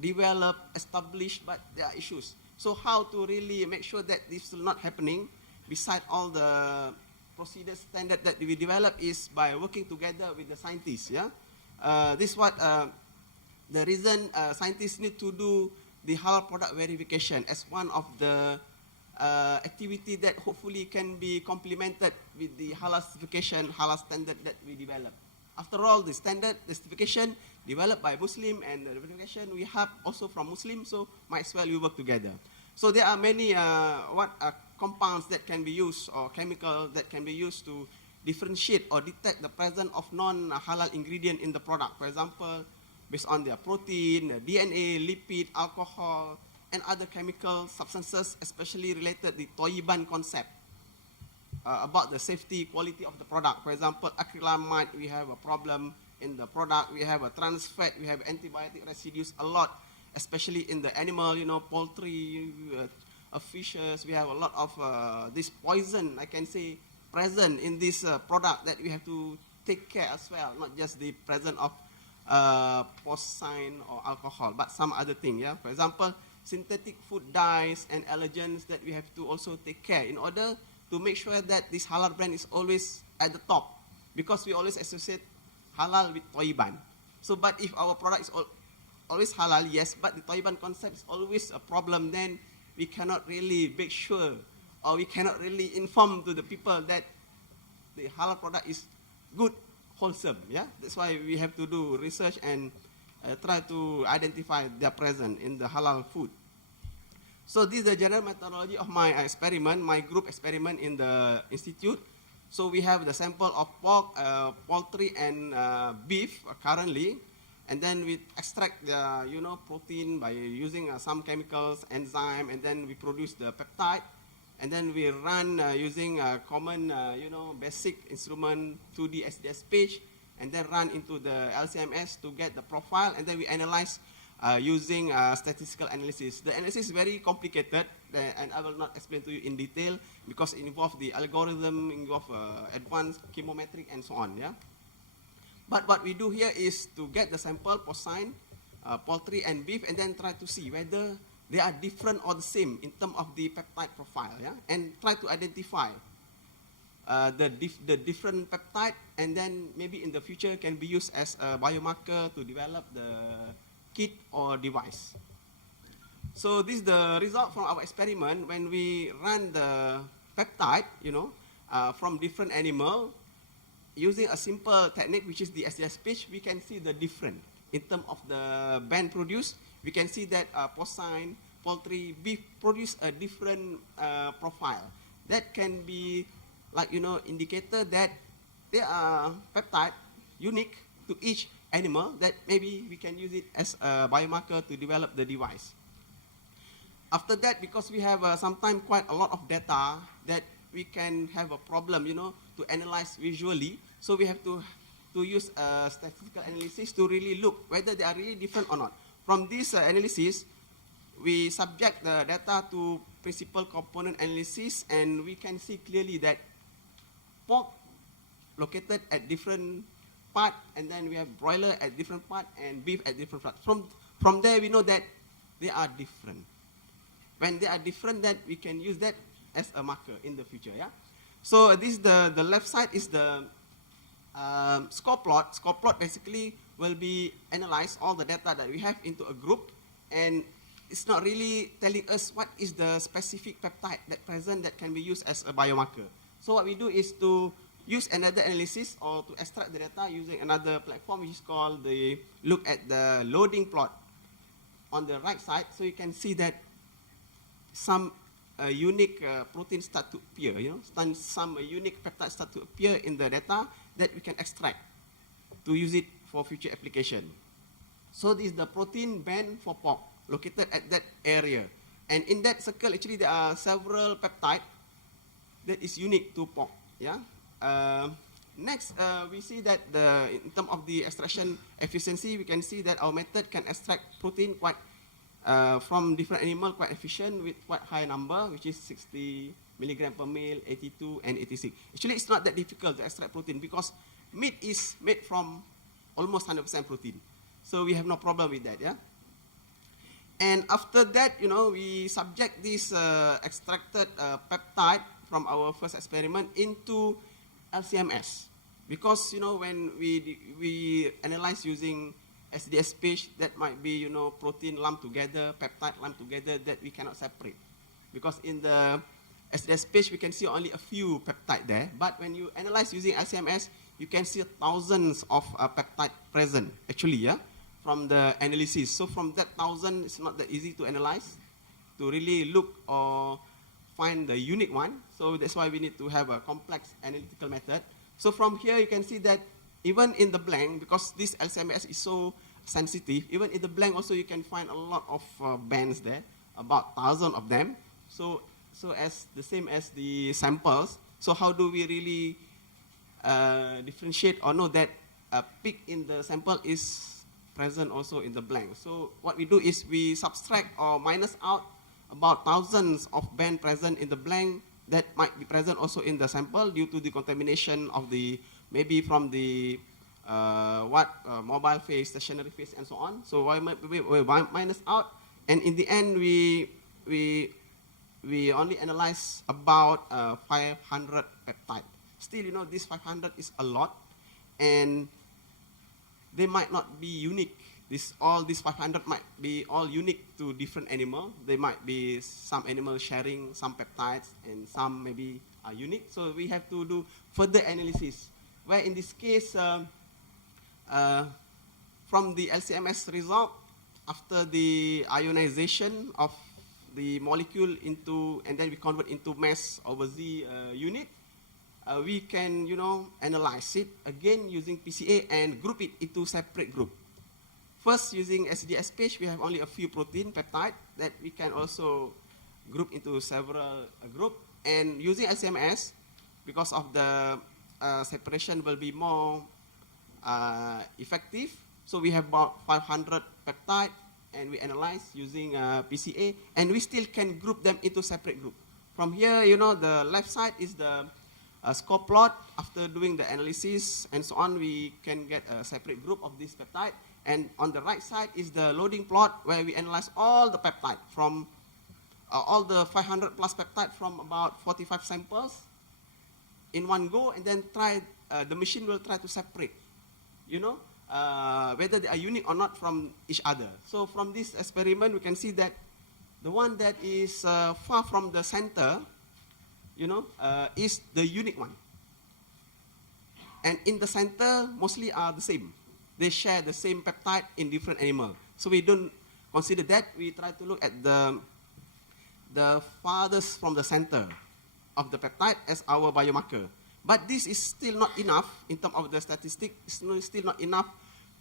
developed, established, but there are issues. So how to really make sure that this is not happening, beside all the procedure standard that we develop, is by working together with the scientists. Yeah. This is what the reason scientists need to do the halal product verification as one of the activity that hopefully can be complemented with the halal certification, halal standard that we develop. After all, the standard, the certification developed by Muslim and the verification we have also from Muslim, so might as well we work together. So there are many compounds that can be used or chemicals that can be used to differentiate or detect the presence of non-halal ingredient in the product. For example, based on their protein, DNA, lipid, alcohol, and other chemical substances, especially related to the thayyiban concept about the safety, quality of the product. For example, acrylamide, we have a problem in the product. We have a trans fat, we have antibiotic residues a lot, especially in the animal, poultry, fishes. We have a lot of this poison, I can say, present in this product that we have to take care as well, not just the presence of porcine or alcohol, but some other thing. Yeah, for example, synthetic food dyes and allergens that we have to also take care in order to make sure that this halal brand is always at the top, because we always associate halal with toiban. So, but if our product is always halal, yes, but the toiban concept is always a problem, then we cannot really make sure, or we cannot really inform to the people that the halal product is good, wholesome. Yeah, that's why we have to do research and try to identify their presence in the halal food. So this is the general methodology of my experiment, my group experiment in the institute. So we have the sample of pork, poultry, and beef currently, and then we extract the protein by using some chemicals, enzyme, and then we produce the peptide, and then we run using a common basic instrument 2D SDS page, and then run into the LCMS to get the profile, and then we analyze using statistical analysis. The analysis is very complicated, and I will not explain to you in detail because it involves the algorithm, involves advanced chemometric, and so on. Yeah. But what we do here is to get the sample, porcine, poultry, and beef, and then try to see whether they are different or the same in terms of the peptide profile. Yeah, and try to identify the different peptide, and then maybe in the future can be used as a biomarker to develop the kit or device. So this is the result from our experiment when we run the peptide, from different animal using a simple technique, which is the SDS page. We can see the difference in terms of the band produced. We can see that porcine, poultry, beef produce a different profile. That can be indicator that they are peptide unique to each animal, that maybe we can use it as a biomarker to develop the device. After that, because we have sometimes quite a lot of data that we can have a problem, to analyze visually. So we have to use statistical analysis to really look whether they are really different or not. From this analysis, we subject the data to principal component analysis, and we can see clearly that pork located at different part, and then we have broiler at different part and beef at different part. From there, we know that they are different. When they are different, then we can use that as a marker in the future. Yeah. So this the left side is the score plot. Score plot basically will be analyze all the data that we have into a group, and it's not really telling us what is the specific peptide that present that can be used as a biomarker. So what we do is to use another analysis or to extract the data using another platform, which is called the look at the loading plot on the right side. So you can see that some unique proteins start to appear, some unique peptides start to appear in the data that we can extract to use it for future application. So this is the protein band for pork located at that area. And in that circle, actually, there are several peptides that is unique to pork. Yeah. Next, we see that in terms of the extraction efficiency, we can see that our method can extract protein quite from different animals quite efficient with quite high number, which is 60 milligram per mil, 82, and 86. Actually, it's not that difficult to extract protein because meat is made from almost 100% protein. So we have no problem with that, yeah? And after that, we subject this extracted peptide from our first experiment into LCMS. Because, when we analyze using SDS page, that might be, protein lumped together, peptide lumped together, that we cannot separate. Because in the SDS page, we can see only a few peptide there. But when you analyze using LCMS, you can see thousands of peptide present, actually, yeah, from the analysis. So from that 1,000, it's not that easy to analyze, to really look or find the unique one. So that's why we need to have a complex analytical method. So from here, you can see that even in the blank, because this LCMS is so sensitive, even in the blank also you can find a lot of bands there, about 1,000 of them. So as the same as the samples. So how do we really differentiate or know that a peak in the sample is present also in the blank? So what we do is we subtract or minus out about thousands of bands present in the blank that might be present also in the sample due to the contamination of the, maybe from the mobile phase, stationary phase, and so on. So we minus out, and in the end we only analyze about 500 peptide. Still, this 500 is a lot, and they might not be unique. All these 500 might be all unique to different animal. They might be some animals sharing some peptides, and some maybe are unique. So we have to do further analysis. Where in this case, from the LCMS result, after the ionization of the molecule and then we convert into mass over Z unit, we can, analyze it again using PCA and group it into separate group. First, using SGS page, we have only a few protein peptide that we can also group into several group. And using LCMS, because of the separation will be more effective. So we have about 500 peptide, and we analyze using PCA, and we still can group them into separate group. From here, the left side is the score plot. After doing the analysis and so on, we can get a separate group of this peptide. And on the right side is the loading plot, where we analyze all the peptide from all the 500 plus peptide from about 45 samples in one go, and then the machine will try to separate, whether they are unique or not from each other. So from this experiment, we can see that the one that is far from the center, is the unique one. And in the center, mostly are the same. They share the same peptide in different animals. So we don't consider that. We try to look at the farthest from the center of the peptide as our biomarker. But this is still not enough in terms of the statistic. It's still not enough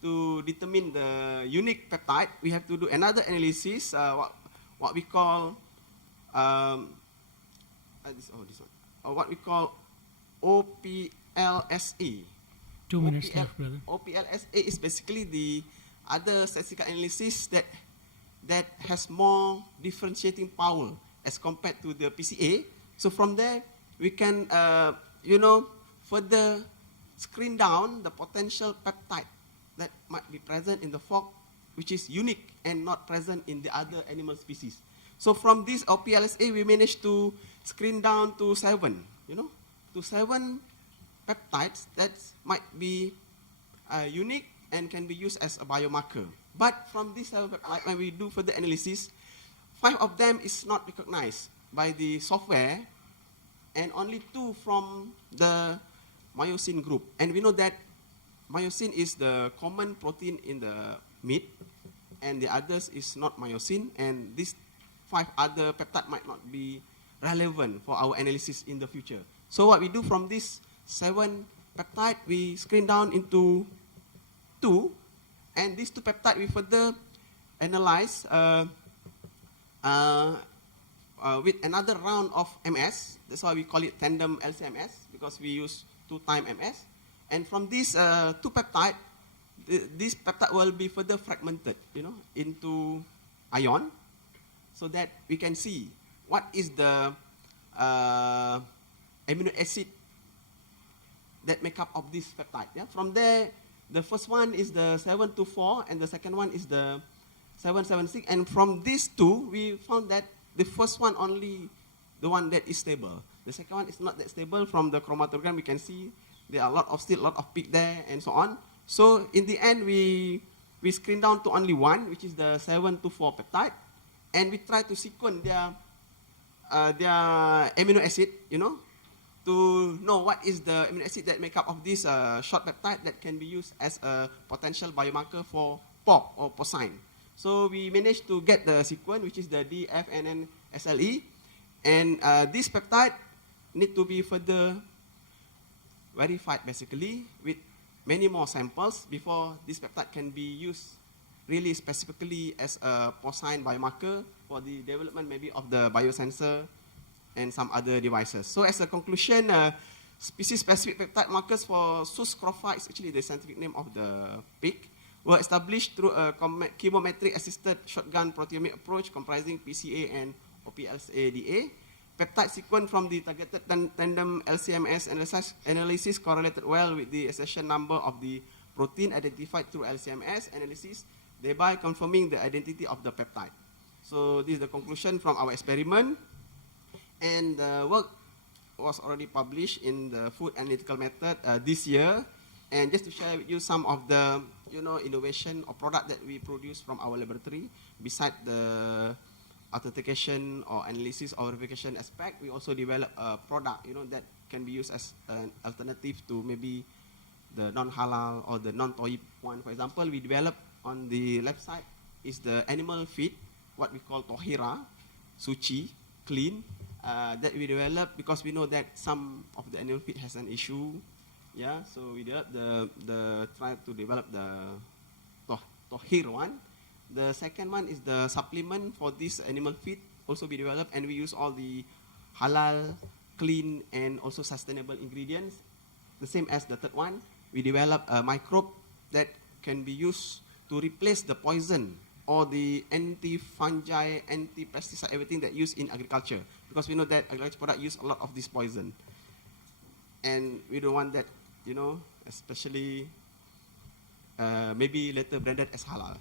to determine the unique peptide. We have to do another analysis, what we call what we call OPLSA. 2 minutes left, brother. OPLSA is basically the other statistical analysis that has more differentiating power as compared to the PCA. So from there, we can, further screen down the potential peptide that might be present in the fork, which is unique and not present in the other animal species. So from this OPLSA, we managed to screen down to 7, to 7 peptides that might be unique and can be used as a biomarker. But from this 7 peptides, when we do further analysis, 5 of them is not recognized by the software, and only 2 from the myosin group. And we know that myosin is the common protein in the meat, and the others is not myosin, and these 5 other peptides might not be relevant for our analysis in the future. So what we do from this 7 peptide, we screen down into 2, and these 2 peptides we further analyze with another round of MS. That's why we call it tandem LCMS, because we use 2 times MS. And from these 2 peptides, this peptide will be further fragmented, into ion, so that we can see what is the amino acid that make up of this peptide. Yeah? From there, the first one is the 724, and the second one is the 776. And from these 2, we found that the first one only the one that is stable. The second one is not that stable. From the chromatogram, we can see there are still a lot of peak there, and so on. So in the end, we screen down to only 1, which is the 724 peptide, and we try to sequence their amino acid, to know what is the amino acid that make up of this short peptide that can be used as a potential biomarker for pork or porcine. So we managed to get the sequence, which is the DFNNSLE, and this peptide need to be further verified, basically, with many more samples before this peptide can be used really specifically as a porcine biomarker for the development maybe of the biosensor and some other devices. So as a conclusion, species-specific peptide markers for Sus-Scrofa is actually the scientific name of the pig, were established through a chemometric-assisted shotgun proteomic approach comprising PCA and OPLSA-DA. Peptide sequence from the targeted tandem LCMS analysis correlated well with the accession number of the protein identified through LCMS analysis, thereby confirming the identity of the peptide. So this is the conclusion from our experiment, and the work was already published in the Food Analytical Method this year. And just to share with you some of the innovation or product that we produce from our laboratory, beside the authentication or analysis or verification aspect, we also develop a product that can be used as an alternative to maybe the non-halal or the non-toy one. For example, we developed on the left side is the animal feed, what we call tohira, suci, clean, that we developed because we know that some of the animal feed has an issue. Yeah, so we developed try to develop the tohir one. The second one is the supplement for this animal feed, also be developed, and we use all the halal, clean, and also sustainable ingredients. The same as the third one, we develop a microbe that can be used to replace the poison or the anti-fungi, anti-pesticide, everything that used in agriculture, because we know that agriculture product use a lot of this poison, and we don't want that, especially maybe later branded as halal.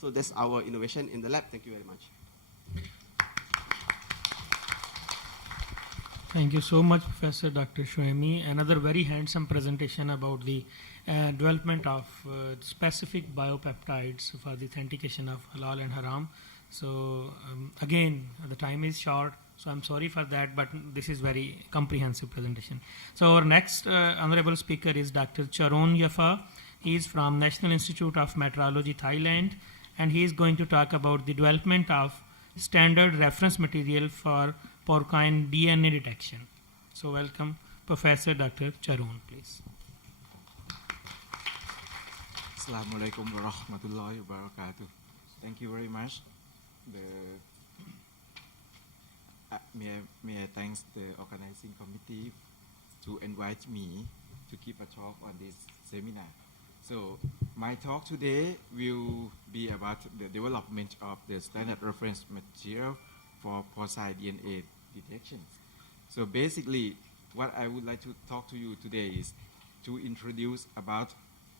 So that's our innovation in the lab. Thank you very much. Thank you so much, Professor Dr. Shuhaimi. Another very handsome presentation about the development of specific biopeptides for the authentication of halal and haram. So again, the time is short, so I'm sorry for that, but this is very comprehensive presentation. So our next honorable speaker is Dr. Charun Yafa. He is from National Institute of Metrology, Thailand, and he is going to talk about the development of standard reference material for porcine DNA detection. So welcome, Professor Dr. Charun, please. Assalamu alaikum wa rahmatullahi wa barakatuh. Thank you very much. May I thank the organizing committee to invite me to give a talk on this seminar. So my talk today will be about the development of the standard reference material for porcine DNA detections. So basically, what I would like to talk to you today is to introduce about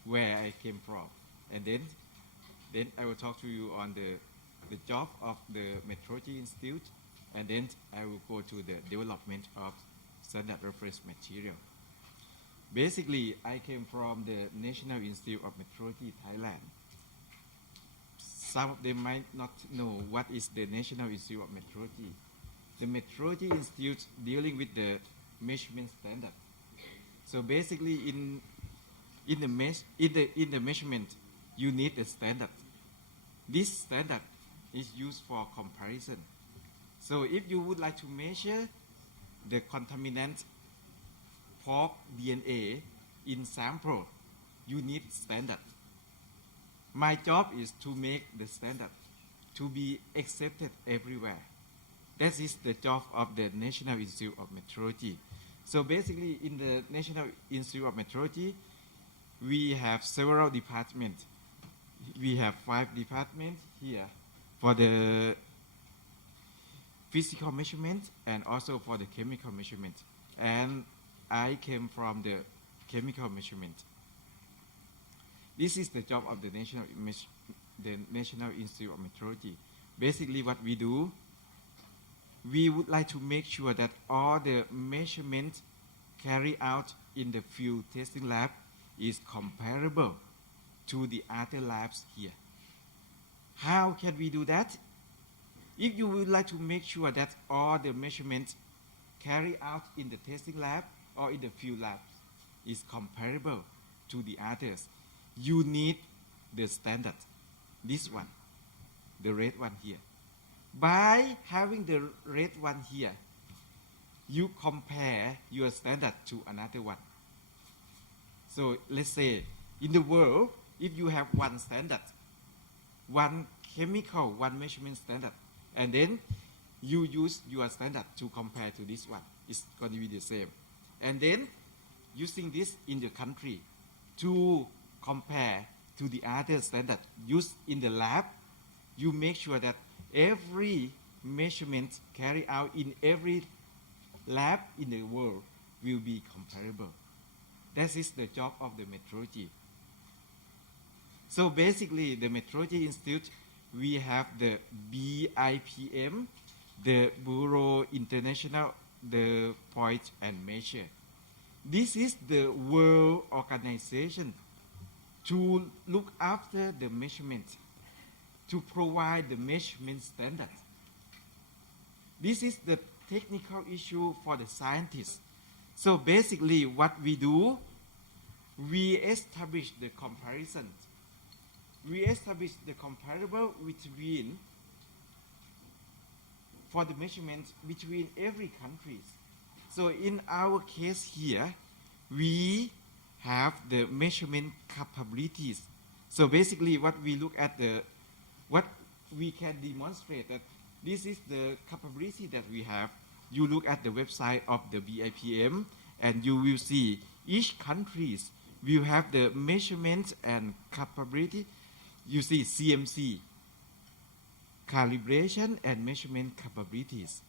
where I came from, and then I will talk to you on the job of the Metrology Institute, and then I will go to the development of standard reference material. Basically, I came from the National Institute of Metrology, Thailand. Some of them might not know what is the National Institute of Metrology. The Metrology Institute dealing with the measurement standard. So basically, in the measurement, you need a standard. This standard is used for comparison. So if you would like to measure the contaminant pork DNA in sample, you need standard. My job is to make the standard to be accepted everywhere. That is the job of the National Institute of Metrology. So basically, in the National Institute of Metrology, we have several departments. We have 5 departments here for the physical measurement and also for the chemical measurement. And I came from the chemical measurement. This is the job of the National Institute of Metrology. Basically, what we do, we would like to make sure that all the measurements carried out in the field testing lab is comparable to the other labs here. How can we do that? If you would like to make sure that all the measurements carried out in the testing lab or in the field labs is comparable to the others, you need the standard. This one, the red one here. By having the red one here, you compare your standard to another one. So let's say in the world, if you have one standard, one chemical, one measurement standard, and then you use your standard to compare to this one, it's going to be the same. And then using this in the country to compare to the other standard used in the lab, you make sure that every measurement carried out in every lab in the world will be comparable. That is the job of the metrology. So basically, the Metrology Institute, we have the BIPM, the Bureau International, the Point and Measure. This is the world organization to look after the measurement, to provide the measurement standard. This is the technical issue for the scientists. So basically what we do, we establish the comparison. We establish the comparable between, for the measurements between every countries. So in our case here, we have the measurement capabilities. So basically what we look at what we can demonstrate that this is the capability that we have. You look at the website of the BIPM and you will see each countries will have the measurement and capability. You see CMC, calibration and measurement capabilities.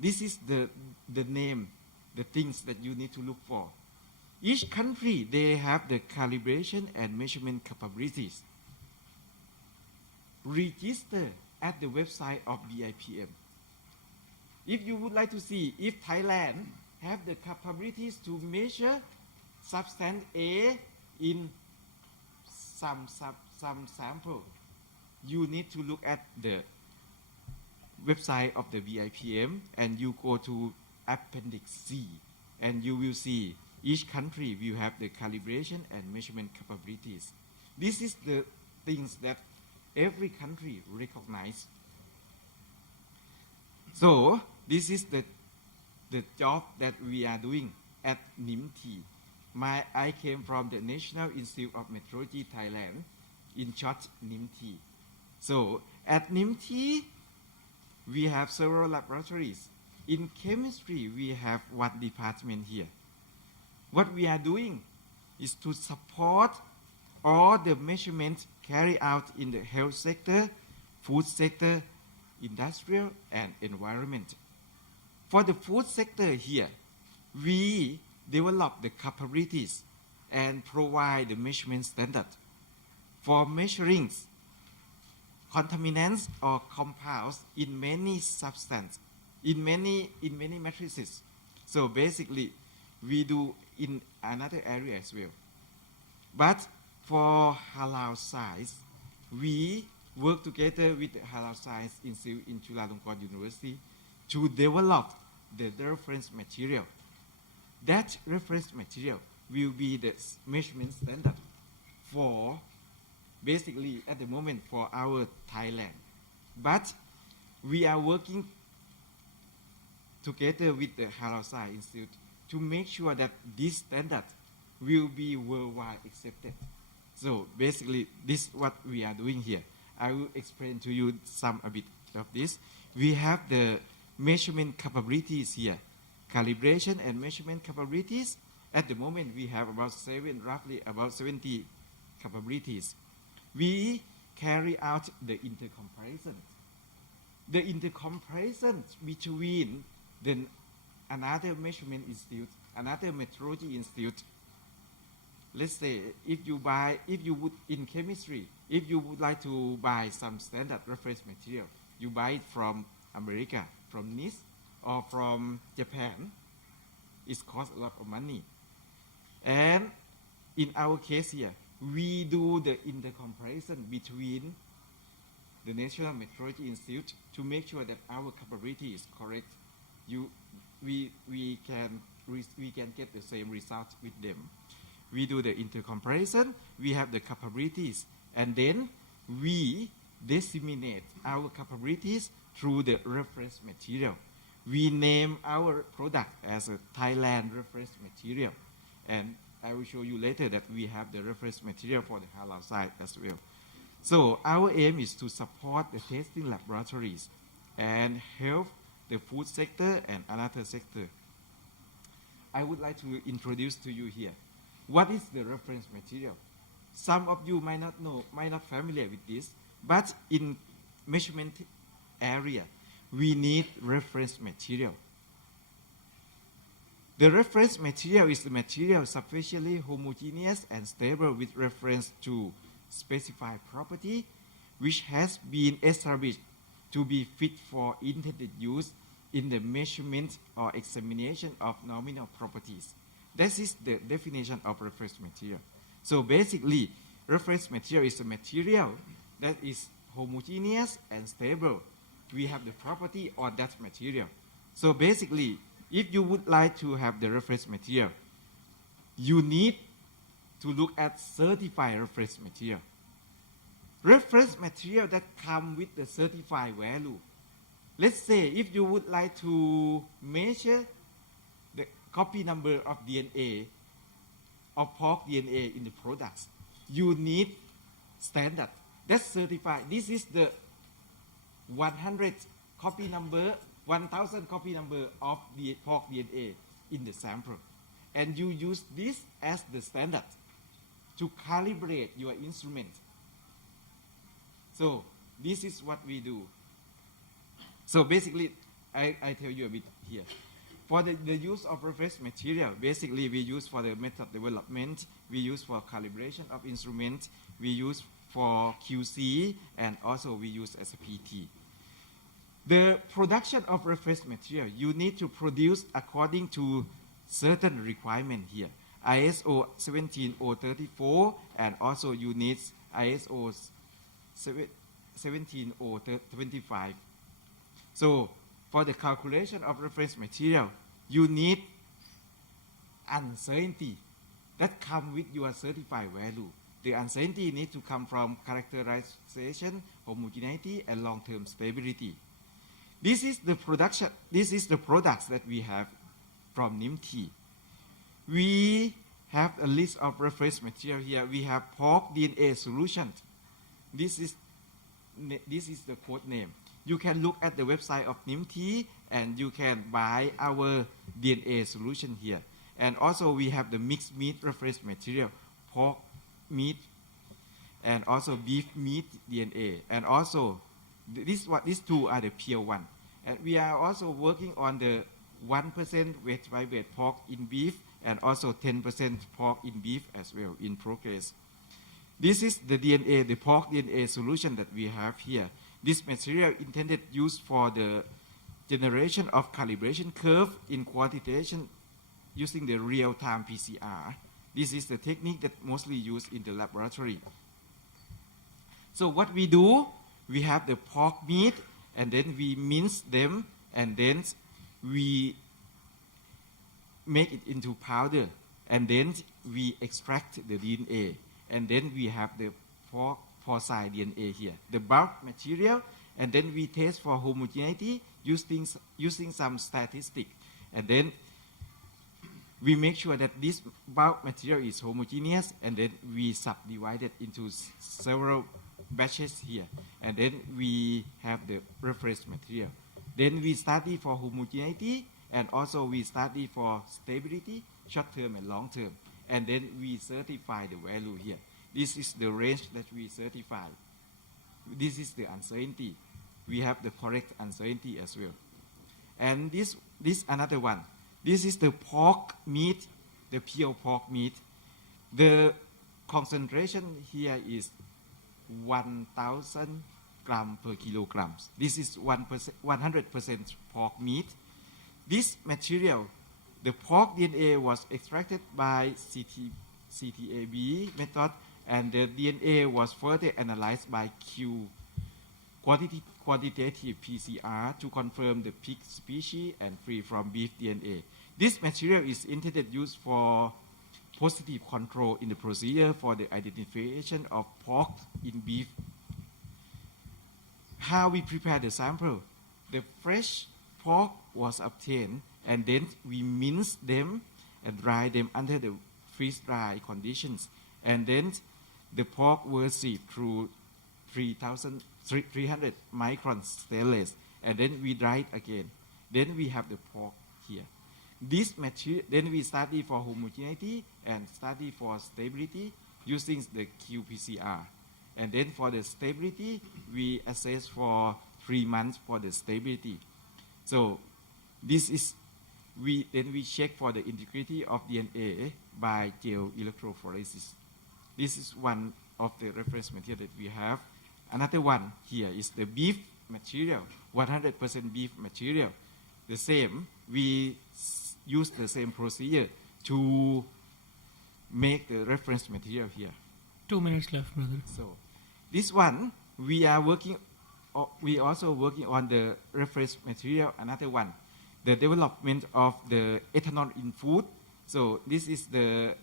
This is the name, the things that you need to look for. Each country, they have the calibration and measurement capabilities. Register at the website of BIPM. If you would like to see if Thailand have the capabilities to measure substance A in some sample, you need to look at the website of the BIPM and you go to Appendix C and you will see each country will have the calibration and measurement capabilities. This is the things that every country recognize. So this is the job that we are doing at NIMT. I came from the National Institute of Metrology, Thailand, in short NIMT. So at NIMT, we have several laboratories. In chemistry, we have one department here. What we are doing is to support all the measurements carried out in the health sector, food sector, industrial, and environment. For the food sector here, we develop the capabilities and provide the measurement standard for measuring contaminants or compounds in many substances, in many matrices. So basically, we do in another area as well. But for Halal Science, we work together with the Halal Science Institute in Chulalongkorn University to develop the reference material. That reference material will be the measurement standard for basically at the moment for our Thailand. But we are working together with the Halal Science Institute to make sure that this standard will be worldwide accepted. So basically, this is what we are doing here. I will explain to you a bit of this. We have the measurement capabilities here, calibration and measurement capabilities. At the moment, we have roughly about 70 capabilities. We carry out the intercomparison. The intercomparison between another measurement institute, another metrology institute. Let's say if you would in chemistry, if you would like to buy some standard reference material, you buy it from America, from NIST, or from Japan. It costs a lot of money. And in our case here, we do the intercomparison between the National Metrology Institute to make sure that our capability is correct. We can get the same result with them. We do the intercomparison, we have the capabilities, and then we disseminate our capabilities through the reference material. We name our product as a Thailand reference material, and I will show you later that we have the reference material for the Halal side as well. So our aim is to support the testing laboratories and help the food sector and another sector. I would like to introduce to you here. What is the reference material? Some of you might not know, might not familiar with this, but in measurement area, we need reference material. The reference material is the material sufficiently homogeneous and stable with reference to specified property which has been established to be fit for intended use in the measurement or examination of nominal properties. That is the definition of reference material. So basically, reference material is a material that is homogeneous and stable. We have the property on that material. So basically, if you would like to have the reference material, you need to look at certified reference material. Reference material that come with the certified value. Let's say if you would like to measure the copy number of DNA, of pork DNA in the products, you need standard. That's certified. This is the 100 copy number, 1000 copy number of the pork DNA in the sample. And you use this as the standard to calibrate your instrument. So this is what we do. So basically, I tell you a bit here. For the use of reference material, basically we use for the method development, we use for calibration of instruments, we use for QC, and also we use as a PT. The production of reference material, you need to produce according to certain requirement here. ISO 17034, and also you need ISO 17025. So for the calculation of reference material, you need uncertainty that come with your certified value. The uncertainty needs to come from characterization, homogeneity, and long-term stability. This is the production. This is the products that we have from NIMT. We have a list of reference material here. We have pork DNA solution. This is the code name. You can look at the website of NIMT and you can buy our DNA solution here. And also we have the mixed meat reference material, pork meat, and also beef meat DNA. And also these two are the pure one. And we are also working on the 1% weight by weight pork in beef and also 10% pork in beef as well in progress. This is the DNA, the pork DNA solution that we have here. This material intended use for the generation of calibration curve in quantitation using the real-time PCR. This is the technique that mostly used in the laboratory. So what we do, we have the pork meat and then we mince them and then we make it into powder and then we extract the DNA and then we have the porcine DNA here, the bulk material, and then we test for homogeneity using some statistic, and then we make sure that this bulk material is homogeneous, and then we subdivide it into several batches here, and then we have the reference material. Then we study for homogeneity, and also we study for stability, short term and long term, and then we certify the value here. This is the range that we certify. This is the uncertainty. We have the correct uncertainty as well. And this another one. This is the pork meat, the pure pork meat. The concentration here is 1,000 grams per kilogram. This is 100% pork meat. This material, the pork DNA was extracted by CTAB method, and the DNA was further analyzed by quantitative PCR to confirm the pig species and free from beef DNA. This material is intended use for positive control in the procedure for the identification of pork in beef. How we prepare the sample? The fresh pork was obtained and then we mince them and dry them under the freeze-dry conditions, and then the pork was sieved through 300 micron stainless, and then we dry it again. Then we have the pork here. This material, then we study for homogeneity and study for stability using the qPCR. And then for the stability, we assess for 3 months for the stability. So this is, then we check for the integrity of DNA by gel electrophoresis. This is one of the reference material that we have. Another one here is the beef material, 100% beef material. The same, we use the same procedure to make the reference material here. 2 minutes left, brother. So this one, we are working, we also working on the reference material. Another one, the development of the ethanol in food. So this is the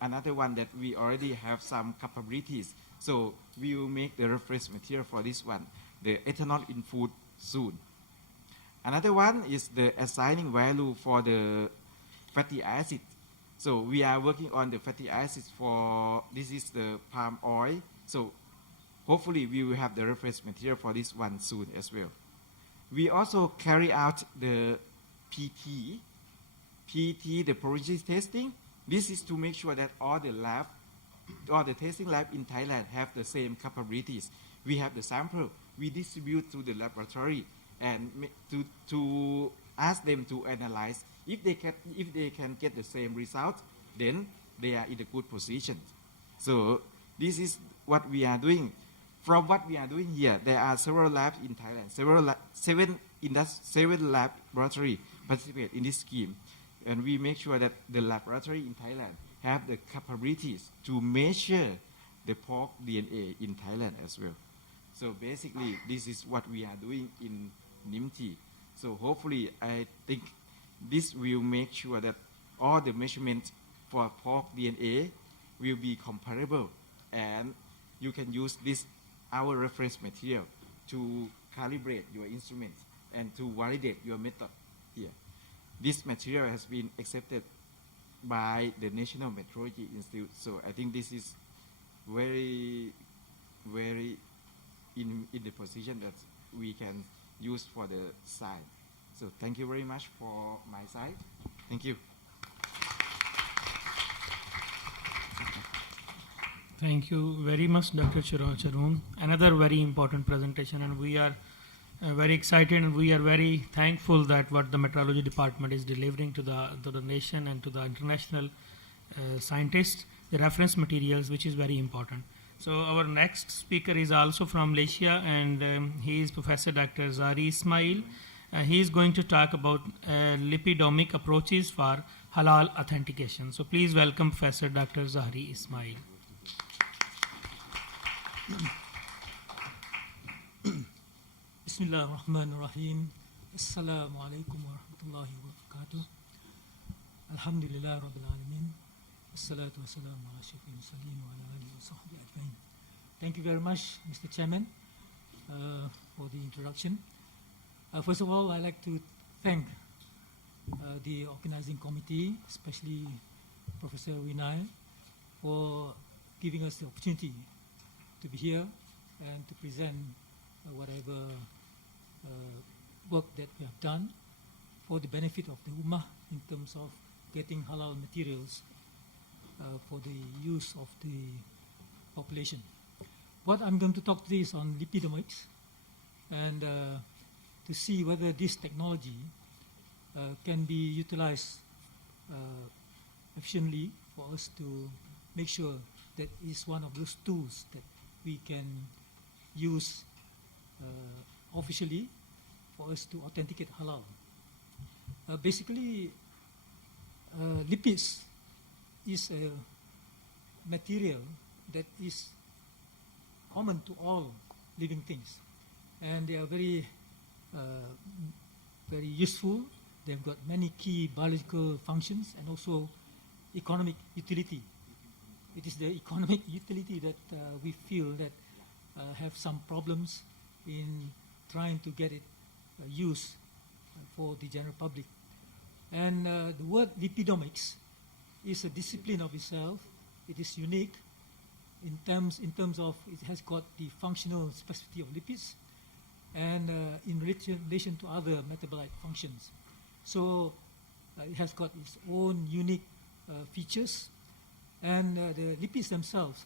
another one that we already have some capabilities. So we will make the reference material for this one, the ethanol in food soon. Another one is the assigning value for the fatty acid. So we are working on the fatty acids for, this is the palm oil. So hopefully we will have the reference material for this one soon as well. We also carry out the PT, the porosity testing. This is to make sure that all the testing lab in Thailand have the same capabilities. We have the sample, we distribute to the laboratory and to ask them to analyze. If they can get the same result, then they are in a good position. So this is what we are doing. From what we are doing here, there are several labs in Thailand, seven laboratories participate in this scheme. And we make sure that the laboratory in Thailand have the capabilities to measure the pork DNA in Thailand as well. So basically, this is what we are doing in NIMT. So hopefully, I think this will make sure that all the measurements for pork DNA will be comparable, and you can use this, our reference material, to calibrate your instruments and to validate your method here. This material has been accepted by the National Metrology Institute, so I think this is very, very in the position that we can use for the science. So thank you very much for my side. Thank you. Thank you very much, Dr. Charun. Another very important presentation, and we are very excited and we are very thankful that what the metrology department is delivering to the nation and to the international scientists, the reference materials, which is very important. So our next speaker is also from Malaysia, and he is Professor Dr. Zahri Ismail. He is going to talk about lipidomic approaches for halal authentication. So please welcome Professor Dr. Zahri Ismail. Bismillah ar-Rahman ar-Rahim. Assalamu alaikum wa rahmatullahi wa barakatuh. Alhamdulillah Rabbil Alameen. Assalatu wassalamu ala shafi'il salim wa ala alihi wa sahbihi ajma'in. Thank you very much, Mr. Chairman, for the introduction. First of all, I'd like to thank the organizing committee, especially Professor Winay, for giving us the opportunity to be here and to present whatever work that we have done for the benefit of the Ummah in terms of getting halal materials for the use of the population. What I'm going to talk today is on lipidomics, and to see whether this technology can be utilized efficiently for us to make sure that it's one of those tools that we can use officially for us to authenticate halal. Basically, lipids is a material that is common to all living things, and they are very very useful. They've got many key biological functions and also economic utility. It is the economic utility that we feel that have some problems in trying to get it used for the general public. And the word lipidomics is a discipline of itself. It is unique in terms of it has got the functional specificity of lipids and in relation to other metabolite functions. So it has got its own unique features, and the lipids themselves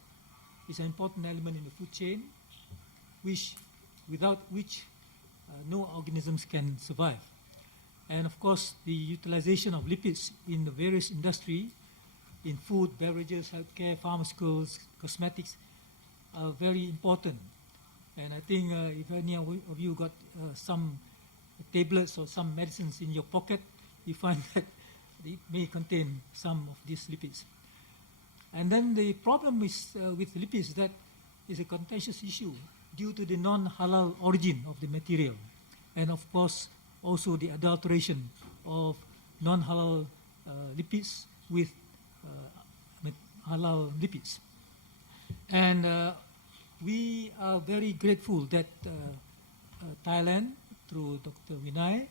is an important element in the food chain, without which no organisms can survive. And of course, the utilization of lipids in the various industry, in food, beverages, healthcare, pharmaceuticals, cosmetics, are very important. And I think if any of you got some tablets or some medicines in your pocket, you find that it may contain some of these lipids. And then the problem is, with lipids that is a contentious issue due to the non-halal origin of the material. And of course, also the adulteration of non-halal lipids with halal lipids. And we are very grateful that Thailand, through Dr. Vinay,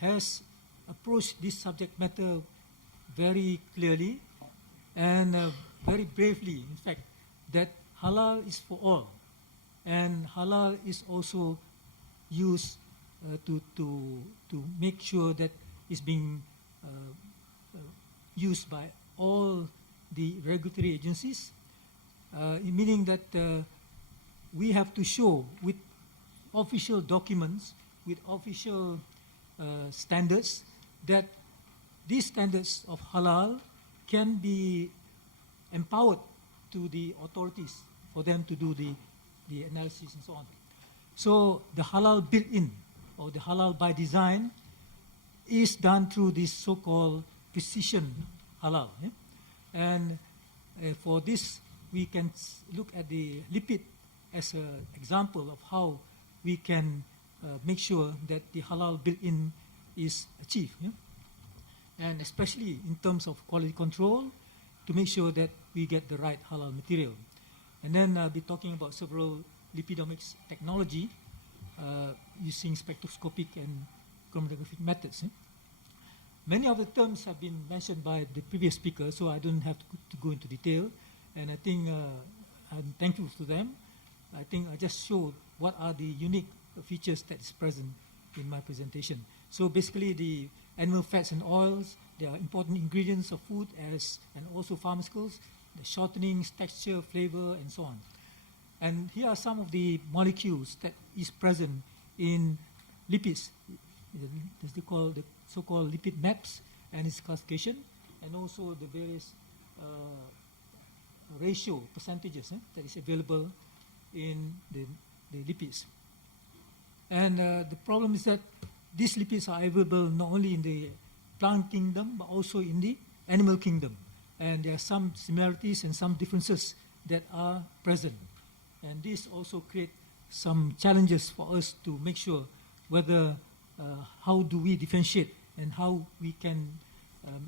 has approached this subject matter very clearly and very bravely, in fact, that halal is for all. And halal is also used to make sure that it's being used by all the regulatory agencies, meaning that we have to show with official documents, with official standards, that these standards of halal can be empowered to the authorities for them to do the analysis and so on. So the halal built-in or the halal by design is done through this so-called precision halal. Yeah? And for this, we can look at the lipid as an example of how we can make sure that the halal built-in is achieved. Yeah? And especially in terms of quality control, to make sure that we get the right halal material. And then I'll be talking about several lipidomics technology using spectroscopic and chromatographic methods. Many of the terms have been mentioned by the previous speaker, so I don't have to go into detail. And I think I'm thankful to them. I think I just showed what are the unique features that is present in my presentation. So basically the animal fats and oils, they are important ingredients of food and also pharmaceuticals, the shortenings, texture, flavor, and so on. And here are some of the molecules that is present in lipids. They call the so-called lipid maps and its classification, and also the various ratio percentages that is available in the lipids. And the problem is that these lipids are available not only in the plant kingdom, but also in the animal kingdom. And there are some similarities and some differences that are present. And this also creates some challenges for us to make sure whether how do we differentiate and how we can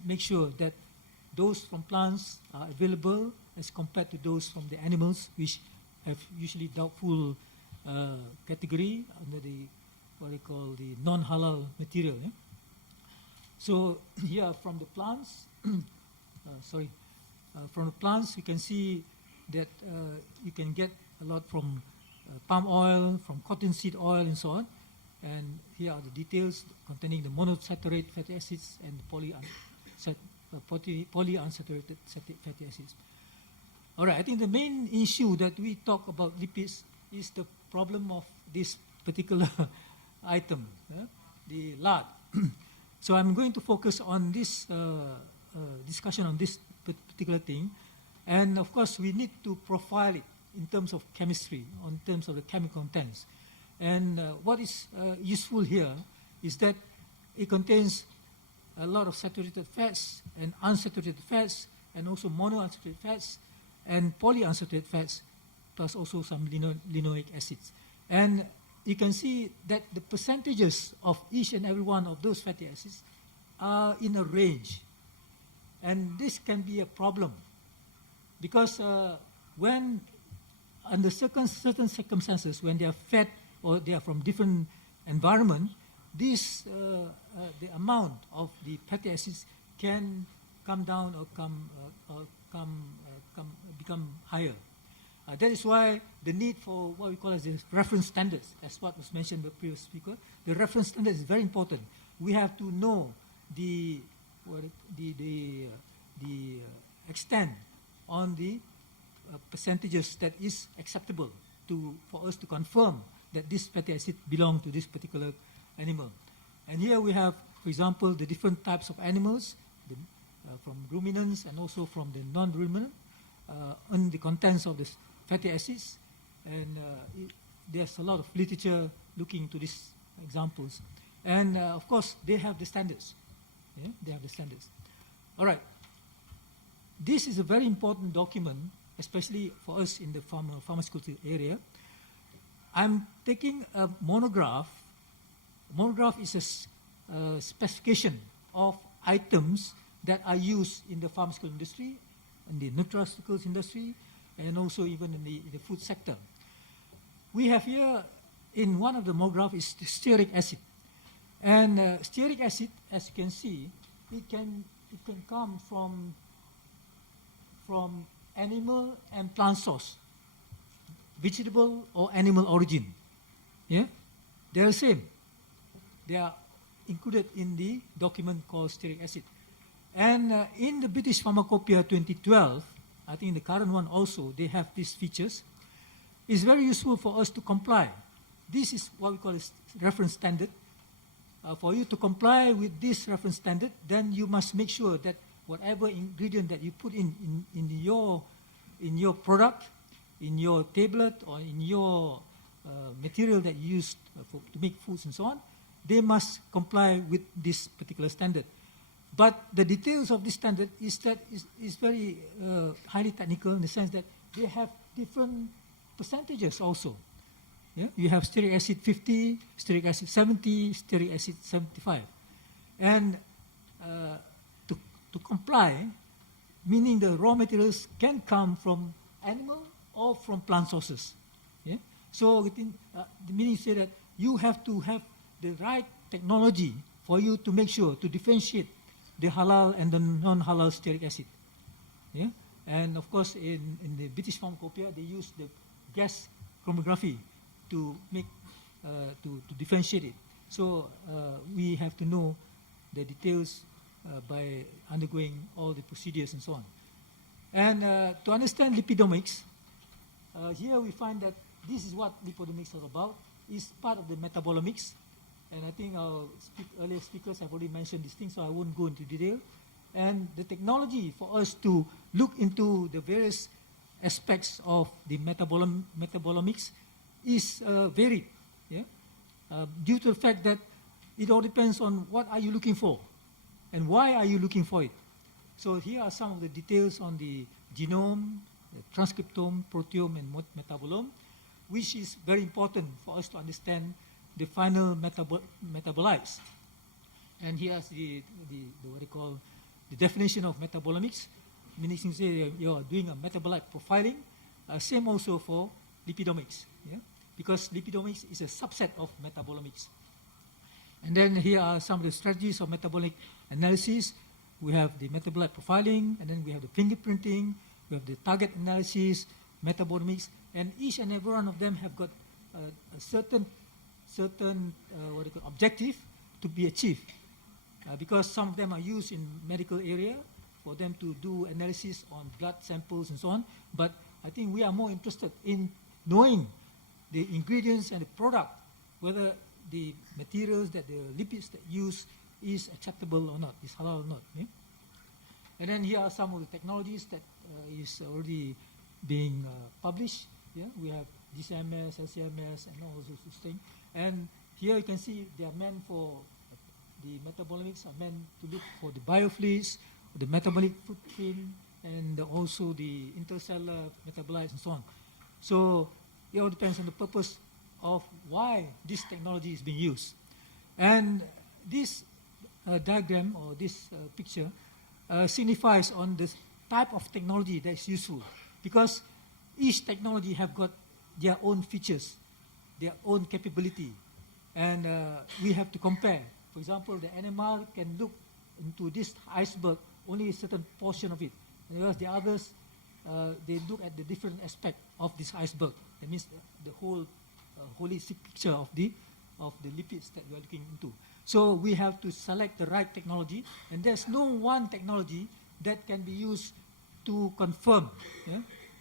make sure that those from plants are available as compared to those from the animals, which have usually doubtful category under the what we call the non-halal material. Yeah? So here from the plants, from the plants you can see that you can get a lot from palm oil, from cottonseed oil, and so on. And here are the details containing the monounsaturated fatty acids and polyunsaturated fatty acids. All right, I think the main issue that we talk about lipids is the problem of this particular item, the lard. So I'm going to focus on this discussion on this particular thing. And of course, we need to profile it in terms of chemistry, in terms of the chemical contents. And what is useful here is that it contains a lot of saturated fats and unsaturated fats, and also monounsaturated fats and polyunsaturated fats, plus also some linoleic acids. And you can see that the percentages of each and every one of those fatty acids are in a range. And this can be a problem because when under certain circumstances, when they are fed or they are from different environment, this the amount of the fatty acids can come down or become higher. That is why the need for what we call as the reference standards, as what was mentioned by the previous speaker, the reference standard is very important. We have to know the extent on the percentages that is acceptable for us to confirm that this fatty acid belong to this particular animal. And here we have, for example, the different types of animals, from ruminants and also from the non-ruminant, and the contents of this fatty acids, and there's a lot of literature looking into these examples. And of course, they have the standards. Yeah, they have the standards. All right. This is a very important document, especially for us in the pharmaceutical area. I'm taking a monograph. Monograph is a specification of items that are used in the pharmaceutical industry, in the nutraceuticals industry, and also even in the food sector. We have here, in one of the monograph is the stearic acid. And stearic acid, as you can see, it can come from animal and plant source, vegetable or animal origin. Yeah, they are the same. They are included in the document called stearic acid. And in the British Pharmacopoeia 2012, I think the current one also, they have these features. It's very useful for us to comply. This is what we call a reference standard. For you to comply with this reference standard, then you must make sure that whatever ingredient that you put in your product, in your tablet, or in your material that you use to make foods and so on, they must comply with this particular standard. But the details of this standard is very highly technical in the sense that they have different percentages also. Yeah? You have stearic acid 50, stearic acid 70, stearic acid 75. And to comply, meaning the raw materials can come from animal or from plant sources. Yeah? So within, the meaning say that you have to have the right technology for you to make sure to differentiate the halal and the non-halal stearic acid. Yeah? And of course, in the British Pharmacopoeia, they use the gas chromatography to make to differentiate it. So we have to know the details by undergoing all the procedures and so on. And to understand lipidomics, here we find that this is what lipidomics are about. It's part of the metabolomics. And I think our earlier speakers have already mentioned these things, so I won't go into detail. And the technology for us to look into the various aspects of the metabolomics is varied, yeah? Due to the fact that it all depends on what are you looking for and why are you looking for it. So here are some of the details on the genome, the transcriptome, proteome, and metabolome, which is very important for us to understand the final metabolites. And here's the what they call the definition of metabolomics, meaning say you are doing a metabolite profiling. Same also for lipidomics, yeah? Because lipidomics is a subset of metabolomics. And then here are some of the strategies of metabolic analysis. We have the metabolite profiling, and then we have the fingerprinting, we have the target analysis, metabolomics, and each and every one of them have got a certain what they call objective to be achieved. Because some of them are used in medical area for them to do analysis on blood samples and so on. But I think we are more interested in knowing the ingredients and the product, whether the materials that the lipids that use is acceptable or not, is halal or not. Yeah? And then here are some of the technologies that is already being published. Yeah? We have GCMS, LCMS, and all those things. And here you can see they are meant for, the metabolomics are meant to look for the biofluids, the metabolic footprint, and also the intercellular metabolites and so on. So it all depends on the purpose of why this technology is being used. And this diagram or this picture signifies on the type of technology that is useful, because each technology have got their own features, their own capability, and we have to compare. For example, the NMR can look into this iceberg, only a certain portion of it, whereas the others, they look at the different aspect of this iceberg. That means the whole holistic picture of the lipids that we are looking into. So we have to select the right technology, and there's no one technology that can be used to confirm, yeah,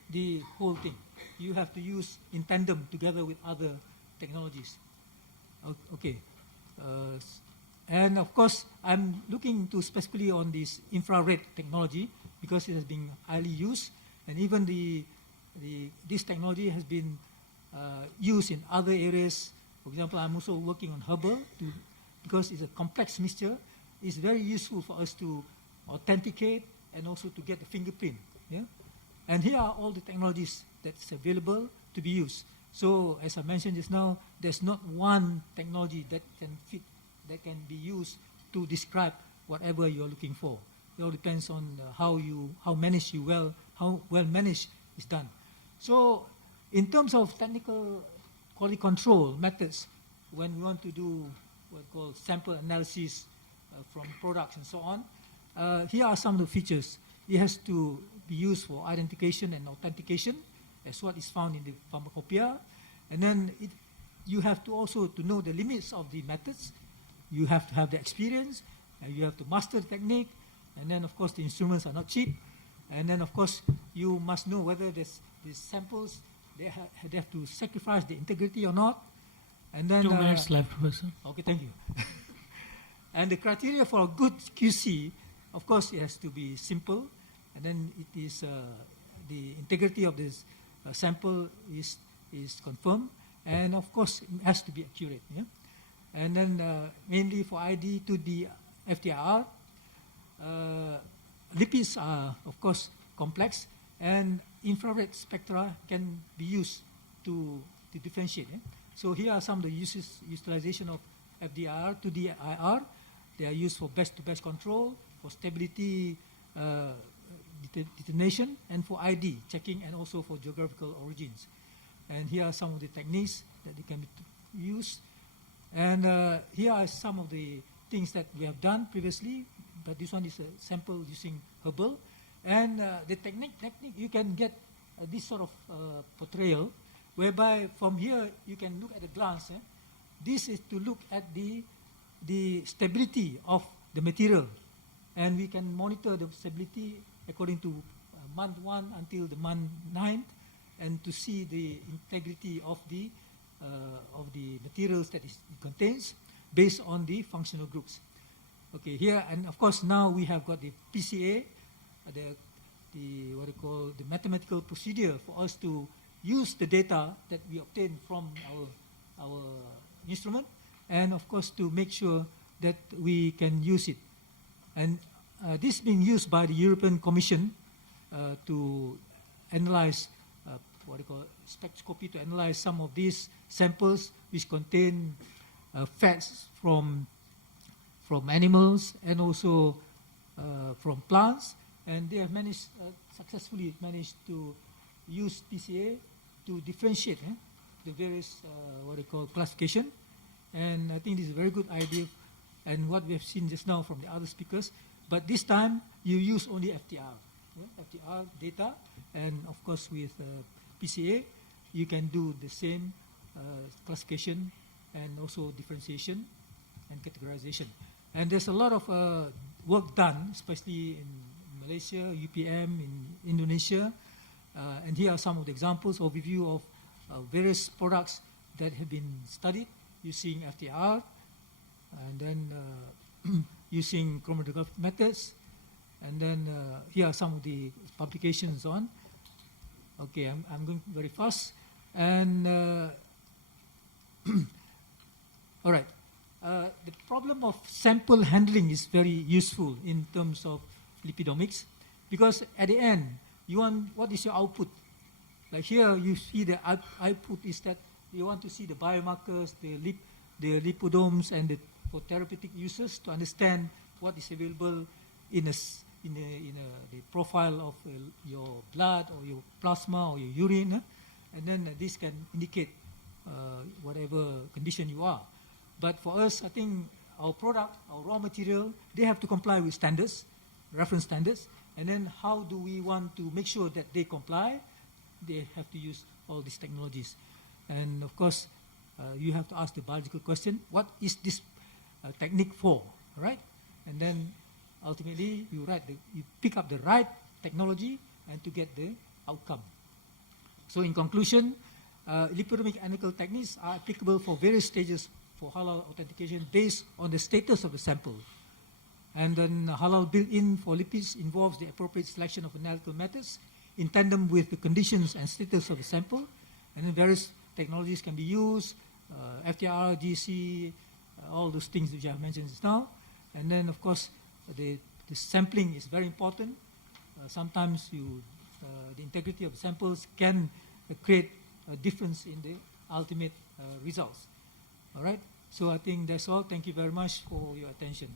the whole thing. You have to use in tandem together with other technologies. Okay. And of course, I'm looking into specifically on this infrared technology because it has been highly used, and even the this technology has been used in other areas. For example, I'm also working on herbal because it's a complex mixture. It's very useful for us to authenticate and also to get the fingerprint. Yeah? And here are all the technologies that's available to be used. So as I mentioned just now, there's not one technology that can be used to describe whatever you're looking for. It all depends on how well managed is done. So in terms of technical quality control methods, when we want to do what we call sample analysis from products and so on, here are some of the features. It has to be used for identification and authentication, as what is found in the pharmacopoeia. And then you have to also to know the limits of the methods. You have to have the experience. You have to master the technique. And then, of course, the instruments are not cheap. And then, of course, you must know whether these samples, they have to sacrifice the integrity or not. And then 2 minutes left, Professor. Okay, thank you. And the criteria for a good QC, of course, it has to be simple. And then it is the integrity of this sample is confirmed. And, of course, it has to be accurate. Yeah? And then mainly for ID to the FTIR, lipids are, of course, complex, and infrared spectra can be used to differentiate. Yeah? So here are some of the utilization of FDIR to the IR. They are used for batch-to-batch control, for stability determination, and for ID checking, and also for geographical origins. And here are some of the techniques that they can be used. And here are some of the things that we have done previously, but this one is a sample using herbal. And the technique, you can get this sort of portrayal, whereby from here you can look at a glance. This is to look at the stability of the material, and we can monitor the stability according to month 1 until the month 9, and to see the integrity of the materials that it contains based on the functional groups. Okay, here, and of course now we have got the PCA, the what we call the mathematical procedure for us to use the data that we obtain from our instrument, and of course to make sure that we can use it. And this is being used by the European Commission to analyze what we call spectroscopy, to analyze some of these samples which contain fats from animals and also from plants, and they have successfully managed to use PCA to differentiate the various what we call classification. And I think this is a very good idea, and what we have seen just now from the other speakers. But this time you use only FTR, FTR data, and of course with PCA you can do the same classification and also differentiation and categorization. And there's a lot of work done, especially in Malaysia, UPM, in Indonesia. And here are some of the examples, overview of various products that have been studied using FTR, and then using chromatographic methods. And then here are some of the publications on. Okay, I'm going very fast. And all right. The problem of sample handling is very useful in terms of lipidomics, because at the end, you want, what is your output? Like here, you see the output is that you want to see the biomarkers, the lipidomes, and for therapeutic uses to understand what is available in the profile of your blood or your plasma or your urine, and then this can indicate whatever condition you are. But for us, I think our product, our raw material, they have to comply with standards, reference standards. And then how do we want to make sure that they comply? They have to use all these technologies. And of course, you have to ask the biological question, what is this technique for, right? And then ultimately, you pick up the right technology and to get the outcome. So in conclusion, lipidomic analytical techniques are applicable for various stages for halal authentication based on the status of the sample. And then halal built-in for lipids involves the appropriate selection of analytical methods in tandem with the conditions and status of the sample. And then various technologies can be used, FTR, GC, all those things which I have mentioned just now. And then, of course, the sampling is very important. Sometimes the integrity of the samples can create a difference in the ultimate results. All right? So I think that's all. Thank you very much for your attention.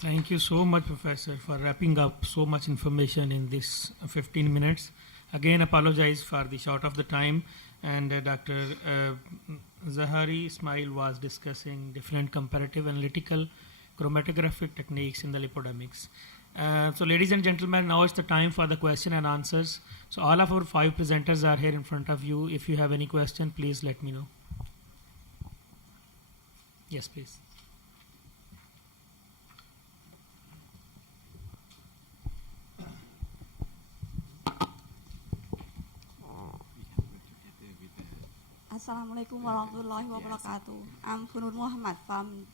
Thank you so much, Professor, for wrapping up so much information in this 15 minutes. Again, apologize for the short of the time. And Dr. Zahari Ismail was discussing different comparative analytical chromatographic techniques in the lipodomics. So ladies and gentlemen, now is the time for the question and answers. So all of our 5 presenters are here in front of you. If you have any question, please let me know. Yes, please. Assalamualaikum warahmatullahi wabarakatuh. I'm Punut Muhammad from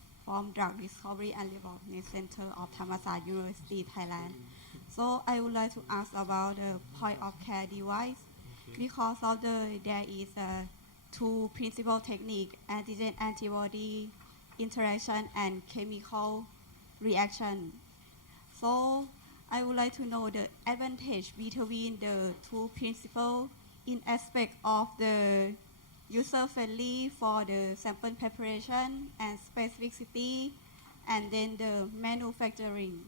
Drug Discovery and Development Center of Thammasat University, Thailand. So I would like to ask about the point of care device. Because of there is two principal technique: antigen antibody interaction and chemical reaction. So I would like to know the advantage between the two principles in aspect of the user-friendly for the sample preparation and specificity, and then the manufacturing.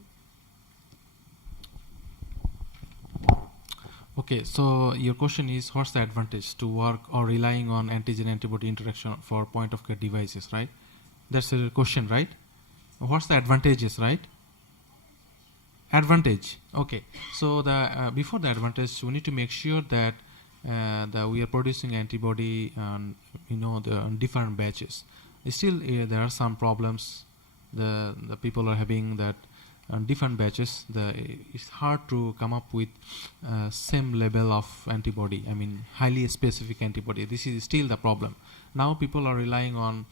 Okay, so your question is what's the advantage to work or relying on antigen-antibody interaction for point-of-care devices, right? That's the question, right? What's the advantages, right? Advantage. Okay, so the before the advantage, we need to make sure that we are producing antibody on different batches. Still, there are some problems. The people are having that on different batches. It's hard to come up with same level of antibody. I mean, highly specific antibody. This is still the problem. Now people are relying on,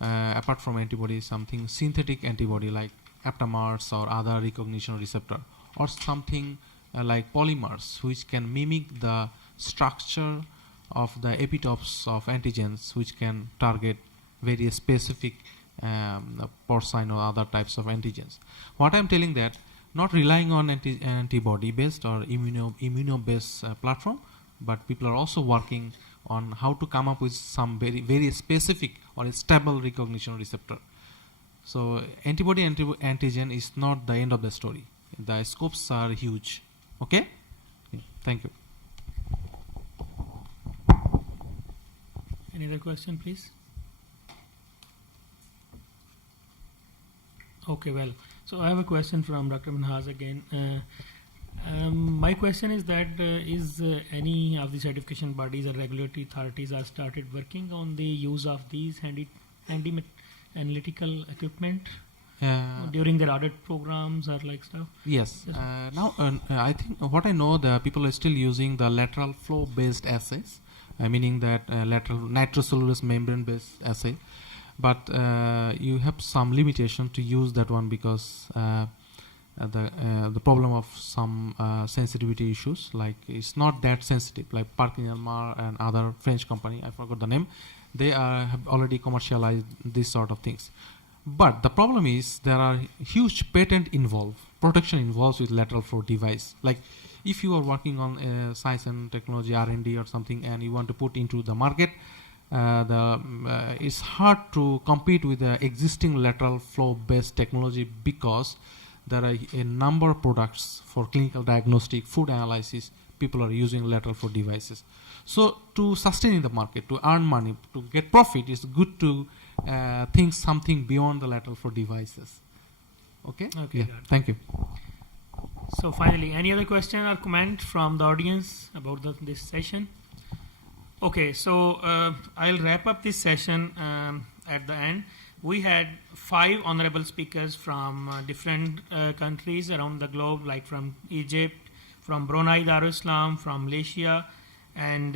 apart from antibody, something synthetic antibody like aptamers or other recognition receptor, or something like polymers, which can mimic the structure of the epitopes of antigens, which can target very specific porcine or other types of antigens. What I'm telling that not relying on antibody based or immuno based platform, but people are also working on how to come up with some very specific or a stable recognition receptor. So antibody antigen is not the end of the story. The scopes are huge. Okay? Thank you. Any other question, please? Okay, well, so I have a question from Dr. Minhaz again. My question is that is any of the certification bodies or regulatory authorities have started working on the use of these handy analytical equipment during their audit programs or like stuff? Yes. Now, I think what I know, the people are still using the lateral flow based assays. Meaning that lateral nitrocellulose membrane based assay, but you have some limitation to use that one because the problem of some sensitivity issues, like it's not that sensitive, like Porcine and other French company, I forgot the name, they have already commercialized these sort of things. But the problem is there are huge patent protection involved with lateral flow device. Like if you are working on science and technology R&D or something and you want to put into the market, it's hard to compete with the existing lateral flow based technology because there are a number of products for clinical diagnostic, food analysis, people are using lateral flow devices. So to sustain in the market, to earn money, to get profit, it's good to think something beyond the lateral flow devices. Okay? Okay. Yeah. Thank you. So finally, any other question or comment from the audience about this session? Okay, so I'll wrap up this session at the end. We had 5 honorable speakers from different countries around the globe, like from Egypt, from Brunei, Darussalam, from Malaysia, and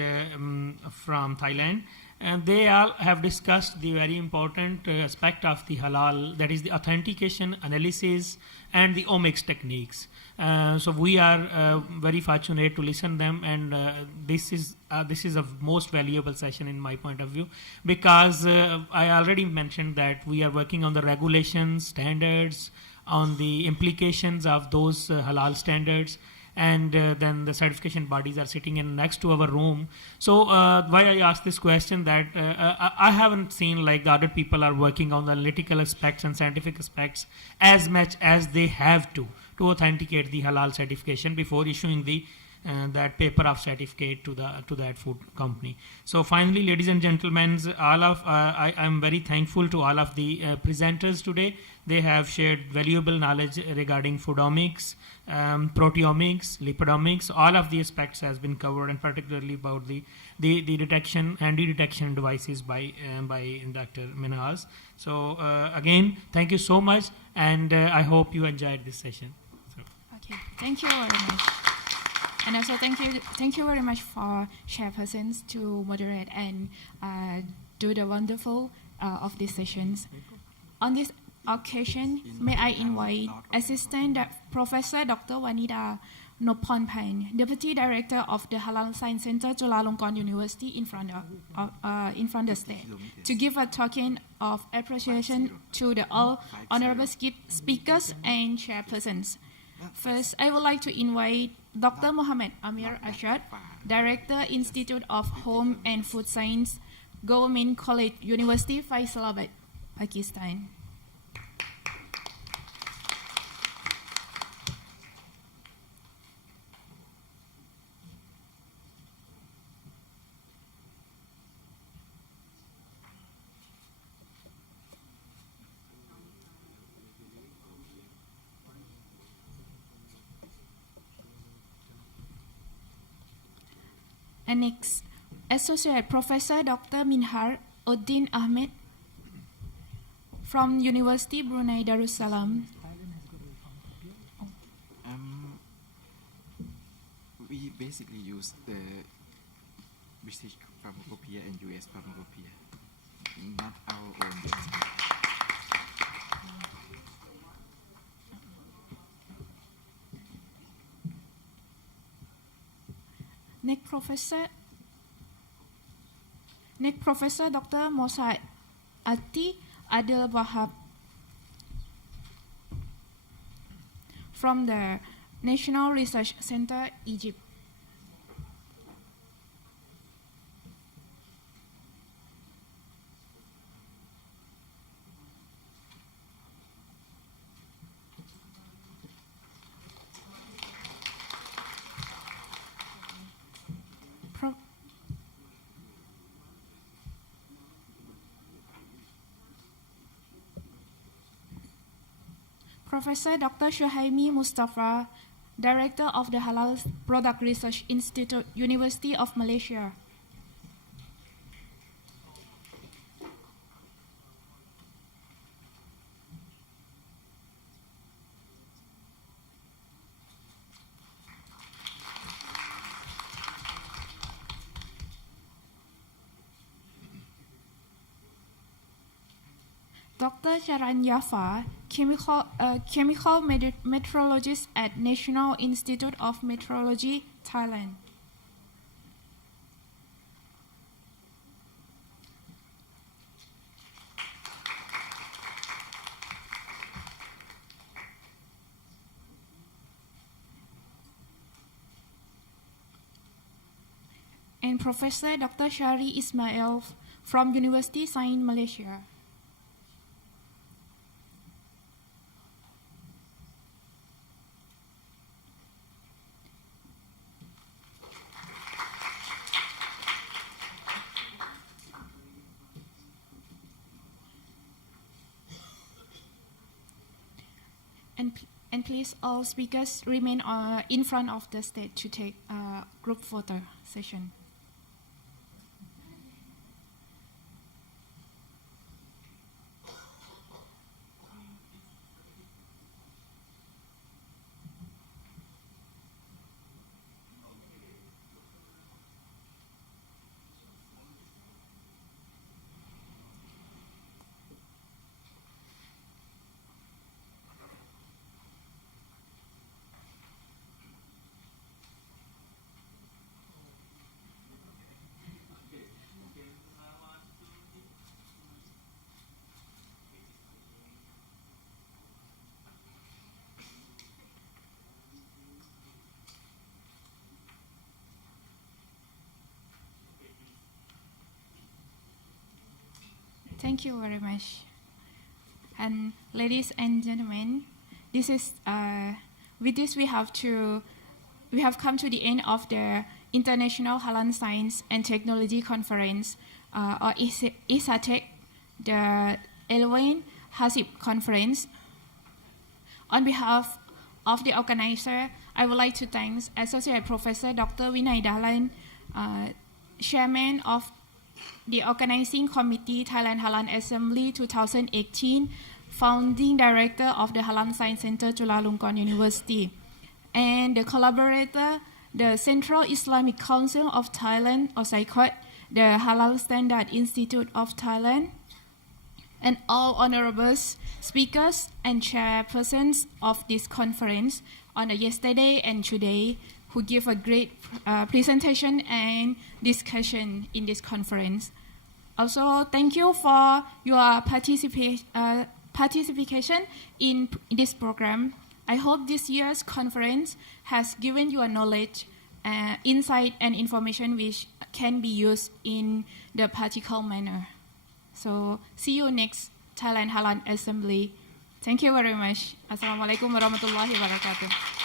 from Thailand. And they all have discussed the very important aspect of the halal, that is the authentication, analysis, and the omics techniques. So we are very fortunate to listen them, and this is a most valuable session in my point of view, because I already mentioned that we are working on the regulations, standards, on the implications of those halal standards, and then the certification bodies are sitting in next to our room. So why I asked this question, that I haven't seen like the other people are working on the analytical aspects and scientific aspects as much as they have to authenticate the halal certification before issuing the that paper of certificate to that food company. So finally, ladies and gentlemen, I am very thankful to all of the presenters today. They have shared valuable knowledge regarding foodomics, proteomics, lipidomics. All of the aspects has been covered, and particularly about the detection, handy detection devices by Dr. Minhaz. So again, thank you so much, and I hope you enjoyed this session. Okay, thank you very much. And also thank you very much for chairpersons to moderate and do the wonderful of these sessions. On this occasion, may I invite Assistant Professor Dr. Wanida Nophornpain, Deputy Director of the Halal Science Center, Chulalongkorn University, in front of the stage, to give a token of appreciation to the all honorable speakers and chairpersons. First, I would like to invite Dr. Mohammed Amir Ashad, Director, Institute of Home and Food Science, Government College, University, Faisalabad, Pakistan. And next, Associate Professor Dr. Minhaz Uddin Ahmed from University Brunei Darussalam. We basically use the British pharmacopoeia and US pharmacopoeia, not our own. Next Professor Dr. Mosaad Abdel-Wahhab from the National Research Center, Egypt. Professor Dr. Shuhaimi Mustafa, Director of the Halal Product Research Institute, University of Malaysia. Dr. Charun Yafa, chemical metrologist at National Institute of Metrology, Thailand. And Professor Dr. Shari Ismail from University Science Malaysia. And please, all speakers remain in front of the stage to take a group photo session. Thank you very much. And ladies and gentlemen, this is with this we have come to the end of the International Halal Science and Technology Conference, or ISATEC, the 11th HASIP conference. On behalf of the organizer, I would like to thank Associate Professor Dr. Vinay Dahlan, Chairman of the Organizing Committee Thailand Halal Assembly 2018, Founding Director of the Halal Science Center, Chulalongkorn University, and the collaborator, the Central Islamic Council of Thailand, or SICOT, the Halal Standard Institute of Thailand, and all honorable speakers and chairpersons of this conference on yesterday and today, who give a great presentation and discussion in this conference. Also, thank you for your participation in this program. I hope this year's conference has given you a knowledge, insight, and information which can be used in the practical manner. So, see you next Thailand Halal Assembly. Thank you very much. Assalamualaikum warahmatullahi wabarakatuh.